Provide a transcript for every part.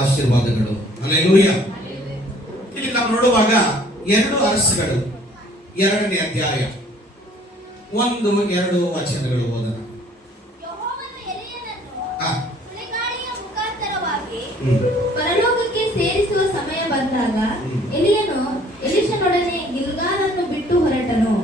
ಆಶೀರ್ವಾದಗಳು. Hallelujah. ಇಲ್ಲಿ ನಾವು ನೋಡುವಾಗ 2 ಅರಸುಗಳು 2ನೇ ಅಧ್ಯಾಯ 1-2 ವಚನಗಳು ಓದೋಣ. ಪರಲೋಕಕ್ಕೆ ಸೇರಿಸುವ ಸಮಯ ಬಂದಾಗ ಎಲಿಯನು ಎಲಿಷನೊಡನೆ ಗಿಲ್ಗಾಲನ್ನು ಬಿಟ್ಟು ಹೊರಟನು.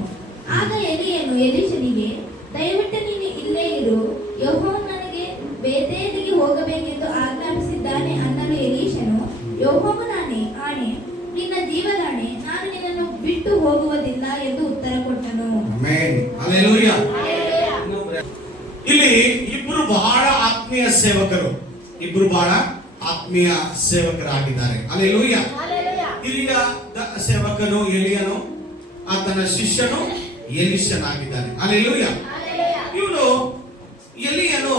ಆಗ ಎಲಿಯನು ಎಲಿಷನಿಗೆ, ದಯವಿಟ್ಟು ನೀನು ಇಲ್ಲೇ ಇರು, ಯೆಹೋವನು ನನಗೆ ಬೇತೇಲಿಗೆ ಹೋಗಬೇಕೆಂದು ಆಜ್ಞಾಪಿಸಿದ್ದಾನೆ ಅನ್ನಲು ಎಲೀಷನು, ಯೆಹೋವನಾಣೆ, ಆಣೆ, ನಿನ್ನ ಜೀವದಾಣೆ, ನಾನು ನಿನ್ನನ್ನು ಬಿಟ್ಟು ಹೋಗುವುದಿಲ್ಲ ಎಂದು ಉತ್ತರ ಕೊಟ್ಟನು. ಆಮೆನ್. ಹಲ್ಲೆಲೂಯಾ. ಇಲ್ಲಿ ಇಬ್ರು ಬಹಳ ಆತ್ಮೀಯ ಸೇವಕರು, ಇಬ್ರು ಬಹಳ ಆತ್ಮೀಯ ಸೇವಕರಾಗಿದ್ದಾರೆ. ಹಲ್ಲೆಲೂಯಾ. ಹಿರಿಯ ಸೇವಕನು ಎಲಿಯನು, ಆತನ ಶಿಷ್ಯನು ಎಲಿಷನಾಗಿದ್ದಾನೆ. ಹಲ್ಲೆಲೂಯಾ. ಇವನು ಎಲಿಯನು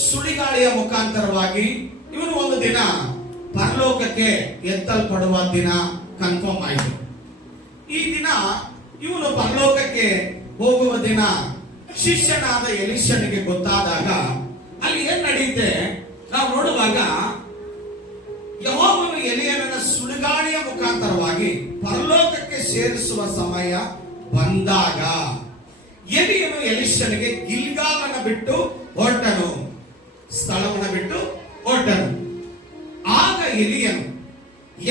ಸುಳಿಗಾಳಿಯ ಮುಖಾಂತರವಾಗಿ ಇವನು ಒಂದು ದಿನ ಪರಲೋಕಕ್ಕೆ ಎತ್ತಲ್ಪಡುವ ದಿನ ಕನ್ಫರ್ಮ್ ಆಯಿತು. ಈ ದಿನ ಇವನು ಪರಲೋಕಕ್ಕೆ ಹೋಗುವ ದಿನ ಶಿಷ್ಯನಾದ ಎಲಿಷನಿಗೆ ಗೊತ್ತಾದಾಗ ಅಲ್ಲಿ ಏನ್ ನಡೆಯುತ್ತೆ ನಾವು ನೋಡುವಾಗ, ಯೆಹೋವನು ಎಲಿಯನನ್ನ ಸುಳಿಗಾಳಿಯ ಮುಖಾಂತರವಾಗಿ ಪರಲೋಕಕ್ಕೆ ಸೇರಿಸುವ ಸಮಯ ಬಂದಾಗ ಎಲಿಯನು ಎಲಿಷನಿಗೆ ಗಿಲ್ಗಾಲನ್ನ ಬಿಟ್ಟು ಹೊರಟನು, ಸ್ಥಳವನ್ನ ಬಿಟ್ಟು ಹೊರಟನು. ಆಗ ಎಲಿಯನು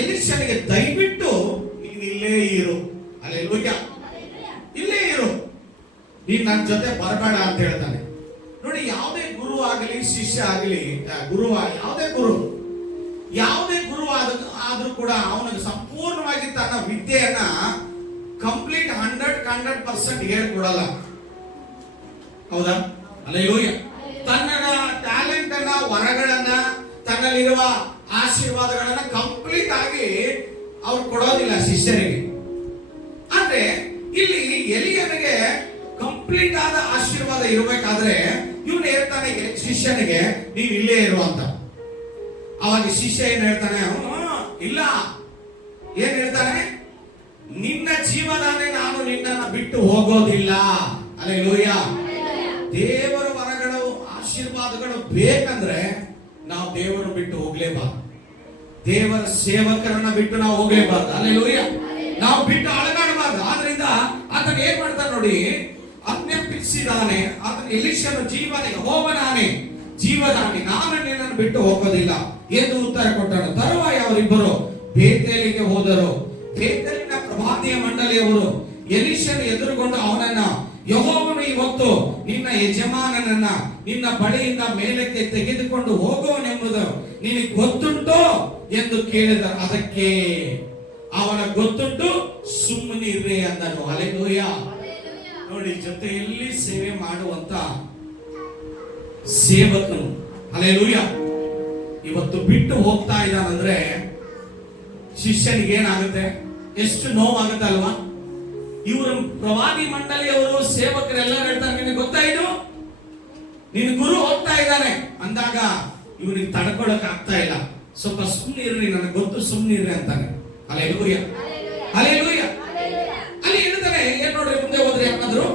ಎಲಿಷನಿಗೆ, ದಯವಿಟ್ಟು ನೀನು ಇಲ್ಲೇ ಇರು, ಹಲ್ಲೆಲೂಯಾ, ಇಲ್ಲೇ ಇರು, ನೀನ್ ನನ್ನ ಜೊತೆ ಬರಬೇಡ ಅಂತ ಹೇಳ್ತಾನೆ. ನೋಡಿ, ಯಾವುದೇ ಗುರು ಆಗಲಿ ಶಿಷ್ಯ ಆಗಲಿ, ಯಾವುದೇ ಗುರು ಆದ್ರೂ ಕೂಡ ಅವನಿಗೆ ಸಂಪೂರ್ಣವಾಗಿ ತನ್ನ ವಿದ್ಯೆಯನ್ನ ಕಂಪ್ಲೀಟ್ 100% ಹೇಳ್ಕೊಡಲ್ಲ. ಹೌದಾ? ಹಲ್ಲೆಲೂಯಾ. ತನ್ನ ಟ್ಯಾಲೆಂಟ್ ಅನ್ನ, ವರಗಳನ್ನ, ತನ್ನಲ್ಲಿರುವ ಆಶೀರ್ವಾದಗಳನ್ನ ಕಂಪ್ಲೀಟ್ ಆಗಿ ಅವ್ರು ಕೊಡೋದಿಲ್ಲ ಶಿಷ್ಯರಿಗೆ. ಆದ್ರೆ ಇಲ್ಲಿ ಎಲಿಯನಿಗೆ ಕಂಪ್ಲೀಟ್ ಆದ ಆಶೀರ್ವಾದ ಇರಬೇಕಾದ್ರೆ ಇವನು ಹೇಳ್ತಾನೆ ಶಿಷ್ಯನಿಗೆ, ನೀನ್ ಇಲ್ಲೇ ಇರುವಂತ. ಅವಾಗ ಶಿಷ್ಯ ಏನ್ ಹೇಳ್ತಾನೆ? ಇಲ್ಲ. ಏನ್ ಹೇಳ್ತಾನೆ? ನಿನ್ನ ಜೀವದಾನೆ, ನಾನು ನಿನ್ನನ್ನು ಬಿಟ್ಟು ಹೋಗೋದಿಲ್ಲ. ಹಲ್ಲೆಲೂಯಾ. ದೇವರ ವರಗಳು, ಆಶೀರ್ವಾದಗಳು ಬೇಕಂದ್ರೆ ನಾವು ದೇವರು ಬಿಟ್ಟು ಹೋಗ್ಲೇಬಾರ್ದು, ದೇವರ ಸೇವಕರನ್ನ ಬಿಟ್ಟು ನಾವು ಹೋಗ್ಲೇಬಾರ್ದು. ಹಲ್ಲೆಲೂಯಾ. ನಾವು ಬಿಟ್ಟು ಅಳಗಾಡಬಾರ್ದು. ಆದ್ರಿಂದ ಆತನ ಏನ್ ಮಾಡ್ತಾನೆ ನೋಡಿ, ಆಜ್ಞಾಪಿಸಿದಾನೆ ಆತನ ಎಲಿಷನು, ಯೆಹೋವನಾಣೆ, ಜೀವದಾಣೆ, ನಾನು ನಿನ್ನನ್ನು ಬಿಟ್ಟು ಹೋಗೋದಿಲ್ಲ ಎಂದು ಉತ್ತರ ಕೊಟ್ಟನು. ತರುವಾಯ ಅವರಿಬ್ಬರು ಬೇತೇಲಿಗೆ ಹೋದರು. ಬೇತೇಲಿನ ಪ್ರವಾದಿಯ ಮಂಡಳಿಯವರು ಎಲಿಷನು ಎದುರುಗೊಂಡು ಅವನನ್ನ, ಯೆಹೋವನು ಇವತ್ತು ನಿನ್ನ ಯಜಮಾನನನ್ನ ನಿನ್ನ ಬಳಿಯಿಂದ ಮೇಲಕ್ಕೆ ತೆಗೆದುಕೊಂಡು ಹೋಗುವನೆಂಬುದು ನಿನಗೆ ಗೊತ್ತುಂಟೋ ಎಂದು ಕೇಳಿದರು. ಅದಕ್ಕೆ ಅವನ ಗೊತ್ತುಂಟು, ಸುಮ್ಮನಿರ್ರಿ ಅಂದನು. ಹಲ್ಲೆಲೂಯಾ. ನೋಡಿ, ಜೊತೆಯಲ್ಲಿ ಸೇವೆ ಮಾಡುವಂತ ಸೇವಕನು, ಹಲ್ಲೆಲೂಯಾ, ಇವತ್ತು ಬಿಟ್ಟು ಹೋಗ್ತಾ ಇದ್ದಾನಂದ್ರೆ ಶಿಷ್ಯನಿಗೆ ಏನಾಗುತ್ತೆ? ಎಷ್ಟು ನೋವಾಗುತ್ತೆ ಅಲ್ವಾ? ಇವರು ಪ್ರವಾದಿ ಮಂಡಳಿಯವರು, ಸೇವಕರೆಲ್ಲರೂ ಹೇಳ್ತಾರೆ, ನಿನಗೆ ಗೊತ್ತಾಯ್ತು ನಿನ್ ಗುರು ಹೋಗ್ತಾ ಇದ್ದಾನೆ ಅಂದಾಗ ಇವನಿಗೆ ತಡ್ಕೊಳಕ್ ಆಗ್ತಾ ಇಲ್ಲ. ಸ್ವಲ್ಪ ಸುಮ್ಮನಿರ್ರಿ, ನನಗೆ ಗೊತ್ತು, ಸುಮ್ಮನಿರ್ರಿ ಅಂತಾನೆ. ಹಲ್ಲೆಲೂಯಾ. ಹಲ್ಲೆಲೂಯಾ. ಅಲ್ಲಿ ಹೇಳ್ತಾನೆ, ಏನ್ ನೋಡ್ರಿ, ಮುಂದೆ ಹೋದ್ರೆ ಏನಾದ್ರು,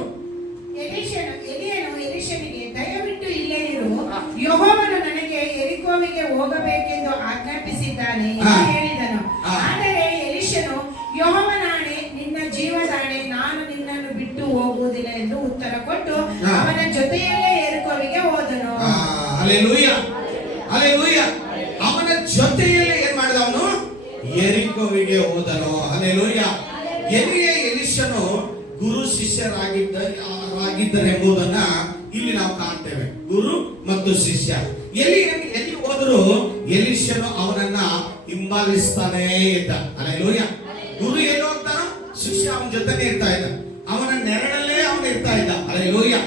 ಎಲಿಯನು ಎಲಿಷನಿಗೆ, ದಯವಿಟ್ಟು ಇಲ್ಲೇ ಇರು, ಯೆಹೋವನು ನನಗೆ ಯೆರಿಕೋವಿಗೆ ಹೋಗಬೇಕೆಂದು ಆಜ್ಞಾಪಿಸಿದ್ದಾನೆ ಎಂದು ಹೇಳಿದನು. ಆದರೆ ಎಲಿಷನು, ಯೆಹೋವನಾಣೆ, ನಿನ್ನ ಜೀವದಾಣೆ, ನಾನು ನಿನ್ನನ್ನು ಬಿಟ್ಟು ಹೋಗುವುದಿಲ್ಲ ಎಂದು ಉತ್ತರ ಕೊಟ್ಟು ಅವನ ಜೊತೆಯಲ್ಲೇ ಯೆರಿಕೋವಿಗೆ ಹೋದನು. ಹಲ್ಲೆಲೂಯಾ. ಹಲ್ಲೆಲೂಯಾ. ಅವನ ಜೊತೆಯಲ್ಲೇ ಏನ್ ಮಾಡಿದ? ಅವನು ಯೆರಿಕೋವಿಗೆ ಹೋದನು. ಹಲ್ಲೆಲೂಯಾ. ಎಲಿಷನು ಗುರು ಶಿಷ್ಯರಾಗಿದ್ದರೆಂಬುದನ್ನ ಇಲ್ಲಿ ನಾವು ಕಾಣ್ತೇವೆ. ಗುರು ಮತ್ತು ಶಿಷ್ಯ. ಎಲ್ಲಿ ಹೋದ್ರು ಎಲಿಷನು ಅವನನ್ನ ಹಿಂಬಾಲಿಸ್ತಾನೇ ಇದ್ದ. ಹಲ್ಲೆಲೂಯಾ. ಗುರು ಎಲ್ಲಿ ಹೋಗ್ತಾನೋ ಶಿಷ್ಯ ಅವನ ಜೊತೆನೆ ಇರ್ತಾ ಇದ್ದ, ಅವನ ನೆರಳಲ್ಲೇ ಅವನು ಇರ್ತಾ ಇದ್ದ. ಹಲ್ಲೆಲೂಯಾ.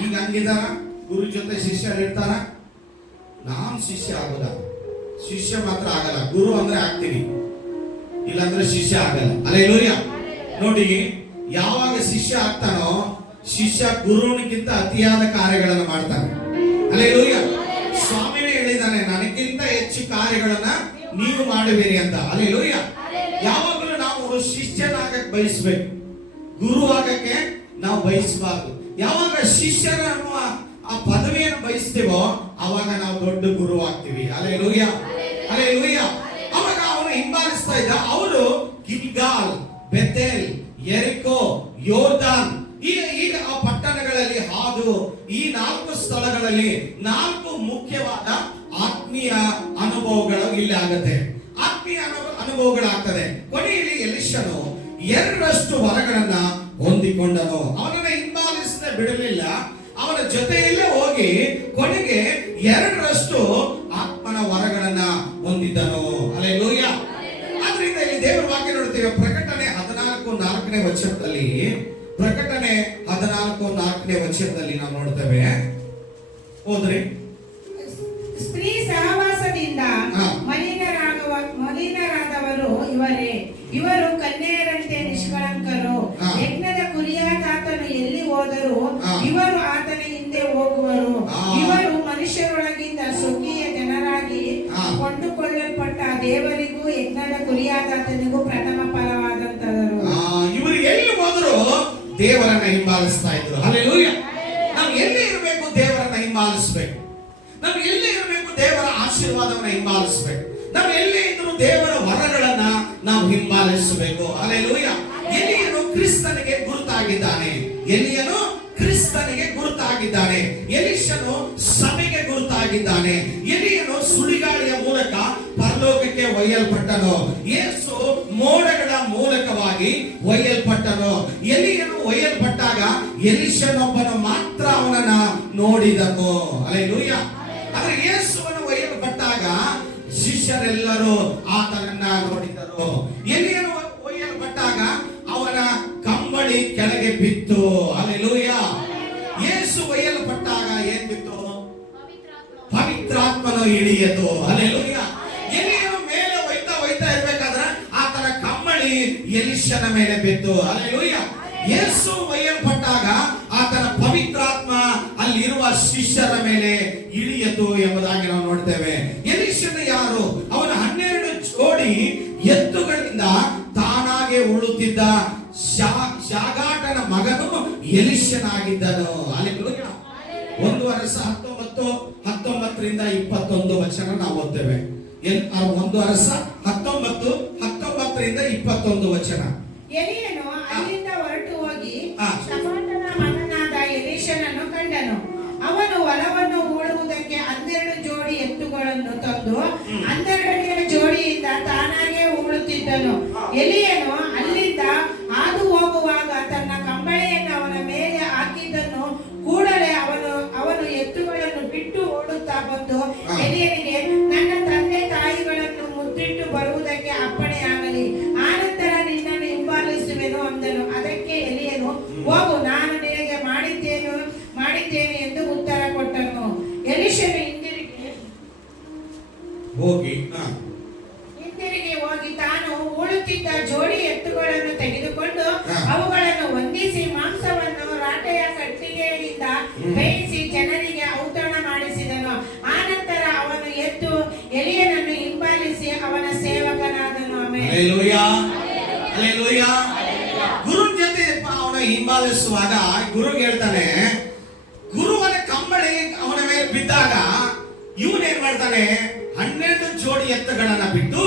ಈಗ ಹಂಗಿದಾರ? ಗುರು ಜೊತೆ ಶಿಷ್ಯರು ಇರ್ತಾರ? ನಾನ್ ಶಿಷ್ಯ ಆಗೋದ? ಶಿಷ್ಯ ಮಾತ್ರ ಆಗಲ್ಲ, ಗುರು ಅಂದ್ರೆ ಆಗ್ತೀನಿ, ಇಲ್ಲಾಂದ್ರೆ ಶಿಷ್ಯ ಆಗಲ್ಲ. ಹಲ್ಲೆಲೂಯಾ. ನೋಡಿ, ಯಾವಾಗ ಶಿಷ್ಯ ಆಗ್ತಾನೋ ಶಿಷ್ಯ ಗುರುವಿನಕ್ಕಿಂತ ಅತಿಯಾದ ಕಾರ್ಯಗಳನ್ನು ಮಾಡ್ತಾನೆ. ಹಲ್ಲೆಲೂಯಾ. ಸ್ವಾಮಿನೇ ಹೇಳಿದ್ದಾನೆ, ನನಗಿಂತ ಹೆಚ್ಚು ಕಾರ್ಯಗಳನ್ನ ನೀವು ಮಾಡುವಿರಿ ಅಂತ. ಹಲ್ಲೆಲೂಯಾ. ಯಾವಾಗಲೂ ನಾವು ಶಿಷ್ಯನಾಗಕ್ಕೆ ಬಯಸ್ಬೇಕು, ಗುರು ಆಗಕ್ಕೆ ನಾವು ಬಯಸಬಾರ್ದು. ಯಾವಾಗ ಶಿಷ್ಯರ ಅನ್ನುವ ಆ ಪದವಿಯನ್ನು ಬಯಸ್ತೀವೋ ಅವಾಗ ನಾವು ದೊಡ್ಡ ಗುರು ಆಗ್ತೀವಿ. ಹಲ್ಲೆಲೂಯಾ. ಹಲ್ಲೆಲೂಯಾ. ಅವಾಗ ಅವನು ಹಿಂಬಾಲಿಸ್ತಾ ಇದ್ದ. ಅವರು ಗಿಲ್ಗಾಲ್, ಬೆಥೇಲ್, ಯೆರಿಕೋ, ಯೋರ್ದಾನ್ ಈಗ ಆ ಪಟ್ಟಣಗಳಲ್ಲಿ ಹಾದು ಈ 4 ಸ್ಥಳಗಳಲ್ಲಿ 4 ಮುಖ್ಯವಾದ ಆತ್ಮೀಯ ಅನುಭವಗಳು ಇಲ್ಲಿ ಆಗುತ್ತೆ. ಆತ್ಮೀಯ ಅನುಭವಗಳಾಗ್ತದೆ. ಕೊನೆಯಲ್ಲಿ ಎಲಿಷನು 2ರಷ್ಟು ವರಗಳನ್ನ ಹೊಂದಿಕೊಂಡನು. ಅವನನ್ನ ಹಿಂಬಾಲಿಸದೆ ಬಿಡಲಿಲ್ಲ. ಅವನ ಜೊತೆಯಲ್ಲೇ ಹೋಗಿ ಕೊನೆಗೆ 2ರಷ್ಟು ಆತ್ಮನ ವರಗಳನ್ನ ಹೊಂದಿದ್ದನು. ಹಲ್ಲೆಲೂಯಾ. ಆದ್ರಿಂದ ಇಲ್ಲಿ ದೇವರ ವಾಕ್ಯ ನೋಡ್ತೀವಿ. ಪ್ರಕಟಣೆ 14:4 ವಚನದಲ್ಲಿ, ಪ್ರಕಟಣೆ 14:4 ವಚನದಲ್ಲಿ ನಾವು ನೋಡ್ತೇವೆ. ಹೋದ್ರಿ. ಸ್ತ್ರೀ ಸಹವಾಸದಿಂದ ಮಲಿನರಾದವರು ಇವರೇ. ಇವರು ಕನ್ಯೆಯರಂತೆ ನಿಷ್ಕಳಂಕರು. ಯಜ್ಞದ ಕುರಿಯಾದಾತನು ಎಲ್ಲಿ ಹೋದರೂ ಇವರು ಆತನ ಹಿಂದೆ ಹೋಗುವರು. ಇವರು ಮನುಷ್ಯರೊಳಗಿಂದ ಸ್ವಕೀಯ ಜನರಾಗಿ ಕೊಂಡುಕೊಳ್ಳಲ್ಪಟ್ಟ ದೇವರಿಗೂ ಯಜ್ಞದ ಕುರಿಯಾದಾತನಿಗೂ ಪ್ರಥಮ ಫಲವಾದಂತವರು. ಇವರು ಎಲ್ಲಿ ಹೋದರೂ ದೇವರನ್ನ ಹಿಂಬಾಲಿಸ್ತಾ ಇದ್ರು. ಹಲ್ಲೆಲೂಯಾ. ನಾವು ಎಲ್ಲಿ ಇರಬೇಕು? ದೇವರನ್ನ ಹಿಂಬಾಲಿಸಬೇಕು. ನಾವು ಎಲ್ಲಿ ಇರಬೇಕು? ದೇವರ ಆಶೀರ್ವಾದವನ್ನ ಹಿಂಬಾಲಿಸಬೇಕು. ನಾವು ಎಲ್ಲಿ ಇದ್ರು ದೇವರ ವರಗಳನ್ನ ನಾವು ಹಿಂಬಾಲಿಸಬೇಕು. ಹಲ್ಲೆಲೂಯಾ. ಎಲಿಯನು ಕ್ರಿಸ್ತನಿಗೆ ಗುರುತಾಗಿದ್ದಾನೆ. ಎಲಿಯನು ಕ್ರಿಸ್ತನಿಗೆ ಗುರುತಾಗಿದ್ದಾನೆ. ಎಲಿಷನು ಸಭೆಗೆ ಗುರುತಾಗಿದ್ದಾನೆ. ಎಲಿಯನು ಸುಳಿಗಾಳಿಯ ಮೂಲಕ ಪರಲೋಕಕ್ಕೆ ಒಯ್ಯಲ್ಪಟ್ಟನು. ಯೇಸು ಮೋಡಗಳ ಮೂಲಕವಾಗಿ ಒಯ್ಯಲ್ಪಟ್ಟನು. ಎಲಿಯನು ಒಯ್ಯಲ್ಪಟ್ಟಾಗ ಎಲಿಷನೊಬ್ಬನು ಮಾತ್ರ ಅವನನ್ನ ನೋಡಿದನು. ಹಲ್ಲೆಲೂಯಾ. ಆದ್ರೆ ಯೇಸುವನ್ನು ಒಯ್ಯಲ್ಪಟ್ಟಾಗ ಶಿಷ್ಯರೆಲ್ಲರೂ ಆತನನ್ನ ನೋಡಿದರು. ಎಲಿಯನು ಒಯ್ಯಲ್ಪಟ್ಟಾಗ ಅವನ ಕಂಬಳಿ ಕೆಳಗೆ ಬಿತ್ತು. ಹಲ್ಲೆಲೂಯಾ. ಯೇಸು ಒಯ್ಯಲ್ಪಟ್ಟಾಗ ಏನ್ ಬಿತ್ತು? ಪವಿತ್ರಾತ್ಮನು ಇಳಿಯಿತು. ಹಲ್ಲೆಲೂಯಾ. ಎಲಿಯನು ಮೇಲೆ ಒಯ್ತಾ ಇರ್ಬೇಕಾದ್ರೆ ಆತನ ಕಂಬಳಿ ಎಲಿಷನ ಮೇಲೆ ಬಿತ್ತು. ಹಲ್ಲೆಲೂಯಾ. ಯೇಸು ಒಯ್ಯಲ್ಪಟ್ಟಾಗ ಆತನ ಪವಿತ್ರಾತ್ಮ ಅಲ್ಲಿರುವ ಶಿಷ್ಯರ ಮೇಲೆ ಇಳಿಯಿತು ಎಂಬುದಾಗಿ ನಾವು ನೋಡ್ತೇವೆ. ಎಲಿಷನು ಯಾರು? ಅವನ 12 ಜೋಡಿ ಎತ್ತುಗಳಿಂದ ತಾನಾಗೆ ಉಳುತ್ತಿದ್ದ ಶಾಗಾಟನ ಮಗನು ಎಲಿಷನಾಗಿದ್ದನು. ಹಲ್ಲೆಲೂಯಾ. 1 ವರ್ಷ 19 21 ವಚನ ನಾವು ಓದ್ತೇವೆ. 1 ವರ್ಷ 19 21 ವಚನ. ಎಲಿಯನು ಅಲ್ಲಿಂದ ಹೊರಟು ಹೋಗಿ ಶಫಾಟನ ಮಗನಾದ ಎಲೀಷನನ್ನು ಕಂಡನು. ಅವನು ಹೊಲವನ್ನು ಹೂಳುವುದಕ್ಕೆ 12 ಜೋಡಿ ಎತ್ತುಗಳನ್ನು ತಂದು 12ನೇ ಜೋಡಿಯಿಂದ ತಾನಾಗೆ ಹೂಳುತ್ತಿದ್ದನು. ಎಲಿಯನು ಅಲ್ಲಿಂದ ಹಾದು ಹೋಗುವಾಗ ತನ್ನ ಕಂಬಳಿಯನ್ನು ಅವನ ಮೇಲೆ ಹಾಕಿದ್ದನು. ಕೂಡಲೇ ಅವನು ಎತ್ತುಗಳನ್ನು ಬಿಟ್ಟು ಓಡುತ್ತಾ ಬಂದು ಎಲಿಯನಿಗೆ, ನನ್ನ ತಂದೆ ತಾಯಿಗಳನ್ನು ಮುದ್ದಿಟ್ಟು ಬರುವುದಕ್ಕೆ ಅಪ್ಪಣೆಯಾಗಲಿ, ಆನಂತರ ನಿನ್ನನ್ನು ಹಿಂಬಾಲಿಸುವೆನು ಅಂದನು. ಅದಕ್ಕೆ ಎಲಿಯನು, ಹೋಗು, ನಾನು ನಿನಗೆ ಮಾಡಿದ್ದೇನೆ ಎಂದು ಉತ್ತರ ಕೊಟ್ಟನು. ಎಲಿಷನು ಹಿಂದಿರುಗಿ ಹೋಗಿ ತಾನು ಉಳುತ್ತಿದ್ದ ಜೋಡಿ ಎತ್ತುಗಳನ್ನು ತೆಗೆದುಕೊಂಡು ಅವುಗಳನ್ನು ಹೊಂದಿಸಿ ಮಾಂಸವನ್ನು ರಾಟೆಯ ಕಟ್ಟಿಗೆಯಿಂದ ಬೇಯಿಸಿ ಜನರಿಗೆ ಔತಣ ಮಾಡಿಸಿದನು. ಆನಂತರ ಅವನು ಎದ್ದು ಎಲಿಯನನ್ನು ಹಿಂಬಾಲಿಸಿ ಅವನ ಸೇವಕನಾದನು. ಆಮೆನ್. ಹಲ್ಲೆಲೂಯಾ. ಹಲ್ಲೆಲೂಯಾ. ಗುರುವಿನ ಜೊತೆ ಅವನ ಹಿಂಬಾಲಿಸುವಾಗ ಗುರು ಹೇಳ್ತಾನೆ, ಗುರುವನ ಕಂಬಳಿ ಅವನ ಮೇಲೆ ಬಿದ್ದಾಗ ಇವನೇನ್ ಮಾಡ್ತಾನೆ? 12 ಜೋಡಿ ಎತ್ತುಗಳನ್ನ ಬಿಟ್ಟು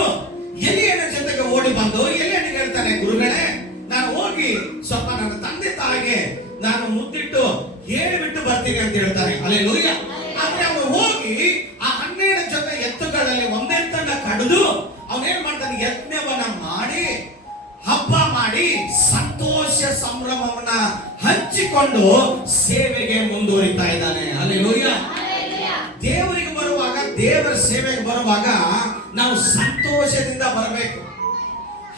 ಎಲಿಯನ ಜೊತೆಗೆ ಓಡಿ ಬಂದು ಎಲಿಯನಿಗೆ ಹೇಳ್ತಾನೆ, ಗುರುಗಳೇ, ನಾನು ಹೋಗಿ ಸ್ವಲ್ಪ ನನ್ನ ತಂದೆ ತಾಯಿಗೆ ನಾನು ಮುದ್ದಿಟ್ಟು ಹೇಳಿಬಿಟ್ಟು ಬರ್ತೀನಿ ಅಂತ ಹೇಳ್ತಾನೆ. ಹಲ್ಲೆಲೂಯಾ. ಆದ್ರೆ ಅವನು ಹೋಗಿ ಆ 12 ಜೊತೆ ಎತ್ತುಗಳಲ್ಲಿ ಒಂದೆತ್ತನ್ನ ಕಡಿದು ಅವನೇನ್ ಮಾಡ್ತಾನೆ? ಯಜ್ಞವನ್ನ ಮಾಡಿ ಹಬ್ಬ ಮಾಡಿ ಸಂತೋಷ ಸಂಭ್ರಮವನ್ನ ಹಂಚಿಕೊಂಡು ಸೇವೆಗೆ ಮುಂದುವರಿತಾ ಇದ್ದಾನೆ. ಹಲ್ಲೆಲೂಯಾ. ದೇವರಿಗೆ ಬರುವಾಗ, ದೇವರ ಸೇವೆಗೆ ಬರುವಾಗ ನಾವು ಸಂತೋಷದಿಂದ ಬರಬೇಕು.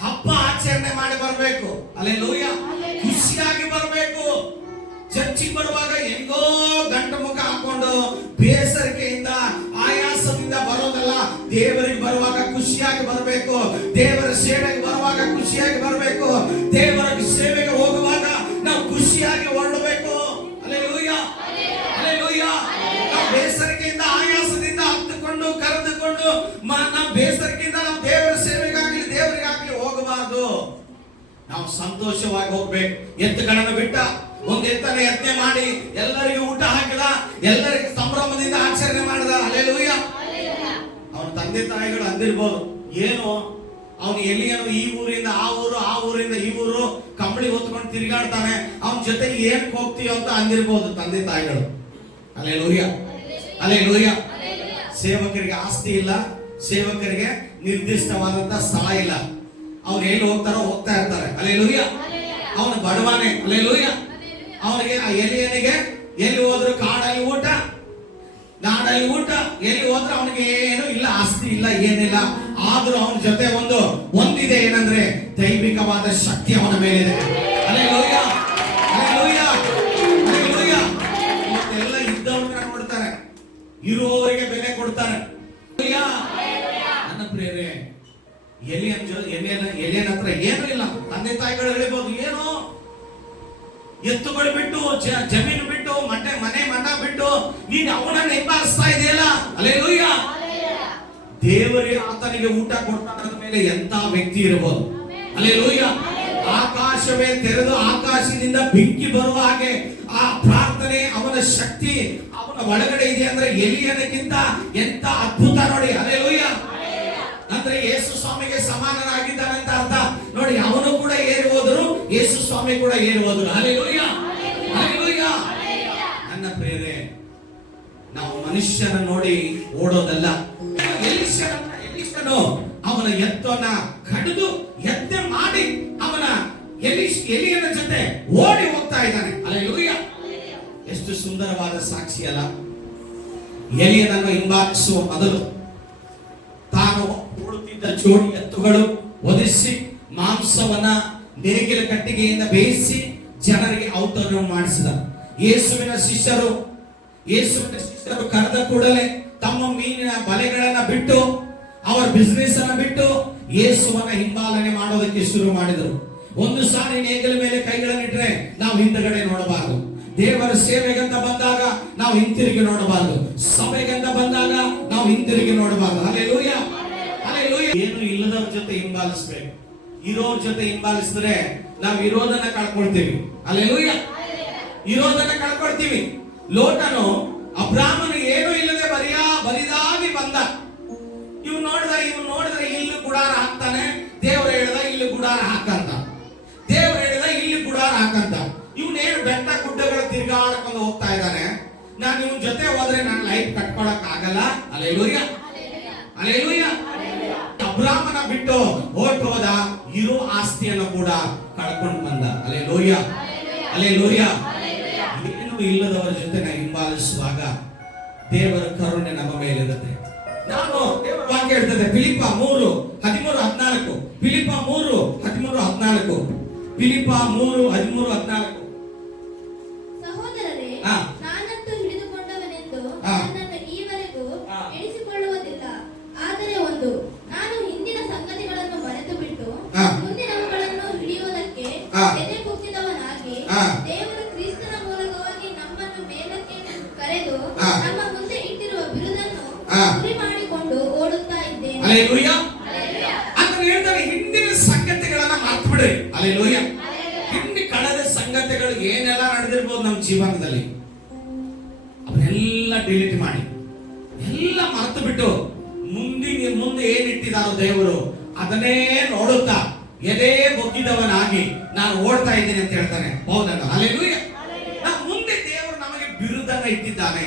ಹಬ್ಬ ಆಚರಣೆ ಮಾಡಿ ಬರಬೇಕು. ಹಲ್ಲೆಲೂಯಾ. ಖುಷಿಯಾಗಿ ಬರಬೇಕು. ಚರ್ಚಿಗೆ ಬರುವಾಗ ಹೆಂಗೋ ಗಂಟು ಮುಖ ಹಾಕೊಂಡು ಬೇಸರಿಕೆಯಿಂದ ಆಯಾಸದಿಂದ ಬರೋದಲ್ಲ. ದೇವರಿಗೆ ಬರುವಾಗ ಖುಷಿಯಾಗಿ ಬರಬೇಕು. ದೇವರ ಸೇವೆಗೆ ಬರುವಾಗ ಖುಷಿಯಾಗಿ ಬರಬೇಕು. ದೇವರ ಸೇವೆಗೆ ಹೋಗುವಾಗ ನಾವು ಖುಷಿಯಾಗಿ ಹೊರಡಬೇಕು. ಹಲ್ಲೆಲೂಯಾ. ಹಲ್ಲೆಲೂಯಾ. ನಾವು ಬೇಸರಿಕೆಯಿಂದ ಆಯಾಸದಿಂದ ಹತ್ತುಕೊಂಡು ಕರೆದುಕೊಂಡು ನಾವು ಬೇಸರಿಕೆಯಿಂದ ನಾವು ದೇವರ ಸೇವೆಗಾಗ್ಲಿ ದೇವರಿಗಾಗ್ಲಿ ಹೋಗಬಾರದು. ನಾವು ಸಂತೋಷವಾಗಿ ಹೋಗ್ಬೇಕು. ಎತ್ತುಗಳನ್ನು ಬಿಟ್ಟ ಒಂದು ಎತ್ತನ ಯತ್ನೆ ಮಾಡಿ ಎಲ್ಲರಿಗೂ ಊಟ ಹಾಕಿದ, ಎಲ್ಲರಿಗೂ ಸಂಭ್ರಮದಿಂದ ಆಚರಣೆ ಮಾಡಿದ. ಹಲ್ಲೆಲೂಯಾ. ಅವನ ತಂದೆ ತಾಯಿಗಳು ಅಂದಿರ್ಬೋದು, ಏನು ಅವನು ಎಲಿಯನು ಈ ಊರಿಂದ ಆ ಊರು, ಆ ಊರಿಂದ ಈ ಊರು ಕಂಬಳಿ ಹೊತ್ಕೊಂಡು ತಿರುಗಾಡ್ತಾನೆ, ಅವನ ಜೊತೆಗೆ ಏನ್ ಹೋಗ್ತೀಯೋ ಅಂತ ಅಂದಿರ್ಬೋದು ತಂದೆ ತಾಯಿಗಳು. Hallelujah, hallelujah. ಸೇವಕರಿಗೆ ಆಸ್ತಿ ಇಲ್ಲ, ಸೇವಕರಿಗೆ ನಿರ್ದಿಷ್ಟವಾದಂತ ಸ್ಥಳ ಇಲ್ಲ. ಅವ್ರು ಎಲ್ಲಿ ಹೋಗ್ತಾರೋ ಹೋಗ್ತಾ ಇರ್ತಾರೆ. ಹಲ್ಲೆಲೂಯಾ. ಅವನು ಬಡವನೇ. ಹಲ್ಲೆಲೂಯಾ. ಅವನಿಗೆ ಎಲಿಯನಿಗೆ ಎಲ್ಲಿ ಹೋದ್ರು ಕಾಡಲ್ಲಿ ಊಟ, ನಾಡಲ್ಲಿ ಊಟ, ಎಲ್ಲಿ ಹೋದ್ರೆ ಅವನಿಗೆ ಏನು ಇಲ್ಲ, ಆಸ್ತಿ ಇಲ್ಲ, ಏನಿಲ್ಲ. ಆದ್ರೂ ಅವನ ಜೊತೆ ಒಂದಿದೆ, ಏನಂದ್ರೆ ದೈವಿಕವಾದ ಶಕ್ತಿ ಅವನ ಮೇಲಿದೆ. Hallelujah, hallelujah, hallelujah. ಇವತ್ತೆಲ್ಲ ಇದ್ದವ್ರನ್ನ ನೋಡ್ತಾರೆ, ಇರುವವರಿಗೆ ಬೆಲೆ ಕೊಡ್ತಾರೆ. ನನ್ನ ಪ್ರಿಯರೇ, ಎಲಿಯನ ಹತ್ರ ಏನೂ ಇಲ್ಲ. ತಂದೆ ತಾಯಿಗಳು ಹೇಳ್ಬೋದು, ಏನೋ ಎತ್ತುಗಳು ಬಿಟ್ಟು, ಜಮೀನು ಬಿಟ್ಟು, ಮನೆ ಮಠ ಬಿಟ್ಟು ನೀನು ಅವನನ್ನ ಹಿಂಬಾಲಿಸ್ತಾ ಇದೆಯಲ್ಲ. ಹಲ್ಲೆಲೂಯಾ. ದೇವರೇ ಆತನಿಗೆ ಊಟ ಕೊಡ್ತಾನ ಮೇಲೆ ಎಂತ ವ್ಯಕ್ತಿ ಇರಬಹುದು. ಹಲ್ಲೆಲೂಯಾ. ಆಕಾಶವೇ ತೆರೆದು ಆಕಾಶದಿಂದ ಬೆಂಕಿ ಬರುವ ಹಾಗೆ ಆ ಪ್ರಾರ್ಥನೆ, ಅವನ ಶಕ್ತಿ ಅವನ ಒಳಗಡೆ ಇದೆ ಅಂದ್ರೆ ಎಲಿಯನಕ್ಕಿಂತ ಎಂತ ಅದ್ಭುತ ನೋಡಿ. ಹಲ್ಲೆಲೂಯಾ. ಅಂದ್ರೆ ಯೇಸು ಸ್ವಾಮಿಗೆ ಸಮಾನನಾಗಿದ್ದಾನೆ ಅಂತ ಅರ್ಥ ನೋಡಿ. ಅವನು ಕೂಡ ಏರಿ ಹೋದರು, ಯೇಸು ಸ್ವಾಮಿ ಕೂಡ ಏರಿ ಹೋದರು. Hallelujah, hallelujah. ನನ್ನ ಪ್ರಿಯರೇ, ನಾವು ಮನುಷ್ಯನ ನೋಡಿ ಓಡೋದಲ್ಲ. ಎಲೀಷನು ಅವನ ಎತ್ತನ್ನ ಕಡಿದು ಎತ್ತೆ ಮಾಡಿ ಅವನ ಎಲಿಯನ ಜೊತೆ ಓಡಿ ಹೋಗ್ತಾ ಇದ್ದಾನೆ. ಹಲ್ಲೆಲೂಯಾ. ಎಷ್ಟು ಸುಂದರವಾದ ಸಾಕ್ಷಿ ಅಲ್ಲ. ಎಲಿಯನನ್ನು ಹಿಂಬಾಲಿಸುವ ಮೊದಲು ತಾನು ಓಡುತ್ತಿದ್ದ ಜೋಡಿ ಎತ್ತುಗಳು ಒದಿಸಿ ಮಾಂಸವನ್ನ ನೇಗಿಲ ಕಟ್ಟಿಗೆಯಿಂದ ಬೇಯಿಸಿ ಜನರಿಗೆ ಔತಣ ಮಾಡಿಸಿದ. ಯೇಸುವಿನ ಶಿಷ್ಯರು ಕರೆದ ಕೂಡಲೇ ತಮ್ಮ ಮೀನಿನ ಬಲೆಗಳನ್ನ ಬಿಟ್ಟು, ಅವರ ಬಿಸ್ನೆಸ್ ಅನ್ನ ಬಿಟ್ಟು ಯೇಸುವನ್ನ ಹಿಂಬಾಲನೆ ಮಾಡೋದಕ್ಕೆ ಶುರು ಮಾಡಿದರು. ಒಂದು ಸಾರಿ ನೇಗಿಲ ಮೇಲೆ ಕೈಗಳನ್ನಿಟ್ರೆ ನಾವು ಹಿಂದಗಡೆ ನೋಡಬಾರದು. ದೇವರ ಸೇವೆಗಂತ ಬಂದಾಗ ನಾವು ಹಿಂತಿರುಗಿ ನೋಡಬಾರದು. ಸಭೆಗಂತ ಬಂದಾಗ ನಾವು ಹಿಂತಿರುಗಿ ನೋಡಬಾರದು. Hallelujah, hallelujah. ಏನು ಇಲ್ಲದವ್ರ ಜೊತೆ ಹಿಂಬಾಲಿಸ್ಬೇಕು. ಇರೋರ್ ಜೊತೆ ಹಿಂಬಾಲಿಸಿದ್ರೆ ನಾವು ಇರೋದನ್ನ ಕಳ್ಕೊಳ್ತೀವಿ. ಹಲ್ಲೆಲೂಯಾ. ಇರೋದನ್ನ ಕಳ್ಕೊಳ್ತೀವಿ. ಲೋಟನು ಅಬ್ರಾಮನು ಏನು ಇಲ್ಲದೆ ಬರಿದಾಗಿ ಬಂದ. ಇವ್ ನೋಡಿದ್ರೆ ಇಲ್ಲಿ ಗುಡಾರ ಹಾಕ್ತಾನೆ. ದೇವ್ರು ಹೇಳಿದ ಇಲ್ಲಿ ಗುಡಾರ ಹಾಕಂತ, ದೇವ್ರು ಹೇಳಿದ ಇಲ್ಲಿ ಗುಡಾರ ಹಾಕಂತ. ಇವನೇನು ಬೆಟ್ಟ ಗುಡ್ಡಗಳು ತಿರ್ಗಾಡ್ಕೊಂಡು ಹೋಗ್ತಾ ಇದ್ದಾನೆ. ನಾನು ಇವನ್ ಜೊತೆ ಹೋದ್ರೆ ನನ್ನ ಲೈಫ್ ಕಟ್ಕೊಳಕ್ ಆಗಲ್ಲ. Hallelujah, hallelujah. ಅಬ್ರಾಮನ ಬಿಟ್ಟು ಹೋದ, ಇರೋ ಆಸ್ತಿಯನ್ನು ಕೂಡ ಕಳ್ಕೊಂಡು ಬಂದ. Hallelujah, hallelujah. ಏನು ಇಲ್ಲದವರ ಜೊತೆ ನಾವು ಹಿಂಬಾಲಿಸುವಾಗ ದೇವರ ಕರುಣೆ ನಮ್ಮ ಮೇಲಿರುತ್ತೆ. ನಾನು ದೇವರ ವಾಕ್ಯ ಹೇಳ್ತದೆ, ಫಿಲಿಪ್ಪ 3:13-14. ಫಿಲಿಪ್ಪ 3:13-14. ಫಿಲಿಪ್ಪ 3:13-14. ಸಹೋದರರೇ, ನಾನಂತೂ ಹಿಡಿದುಕೊಂಡವನೆಂದು ನನ್ನನ್ನು ಈವರೆಗೂ ಎಣಿಸಿಕೊಳ್ಳುವುದಿಲ್ಲ. ಆದರೆ ನಾನು ಹಿಂದಿನ ಸಂಗತಿಗಳನ್ನು ಮರೆತು ಬಿಟ್ಟು ಮುಂದಿನವುಗಳನ್ನು ಹಿಡಿಯುವುದಕ್ಕೆ ಎದೆ ಕುಗ್ಗಿದವನಾಗಿ, ದೇವರು ಕ್ರಿಸ್ತನ ಮೂಲಕವಾಗಿ ನಮ್ಮನ್ನು ಮೇಲಕ್ಕೆ ಕರೆದು ನಮ್ಮ ಮುಂದೆ ಇಟ್ಟಿರುವ ಬಿರುದನ್ನು ಗುರಿ ಮಾಡಿಕೊಂಡು ಓಡುತ್ತಾ ಇದ್ದೇನೆ. ಹಲ್ಲೆಲೂಯಾ. ಅಂತ ಹೇಳ್ತಾರೆ, ಹಿಂದಿನ ಸಂಗತಿಗಳನ್ನ ಮರೆತು ಬಿಡ್ರಿ. ಹಲ್ಲೆಲೂಯಾ. ಹಿಂದೆ ಕಳೆದ ಸಂಗತಿಗಳು ಏನೆಲ್ಲ ನಡೆದಿರ್ಬೋದು ನಮ್ಮ ಜೀವನದಲ್ಲಿ, ಅವನ್ನೆಲ್ಲ ಡಿಲೀಟ್ ಮಾಡಿ, ಎಲ್ಲ ಮರೆತು ಬಿಟ್ಟು ಮುಂದೆ ಏನಿಟ್ಟಿದಾರೋ ದೇವರು ಅದನ್ನೇ ನೋಡುತ್ತಾ ಎದೆ ಬೊಗ್ಗಿದವನಾಗಿ ನಾನು ಓಡ್ತಾ ಇದ್ದೀನಿ ಅಂತ ಹೇಳ್ತಾನೆ. ಹೌದಲ್ಲ? ಹಲ್ಲೆಲೂಯಾ. ಮುಂದೆ ದೇವರು ನಮಗೆ ಬಿರುದನ್ನ ಇಟ್ಟಿದ್ದಾನೆ,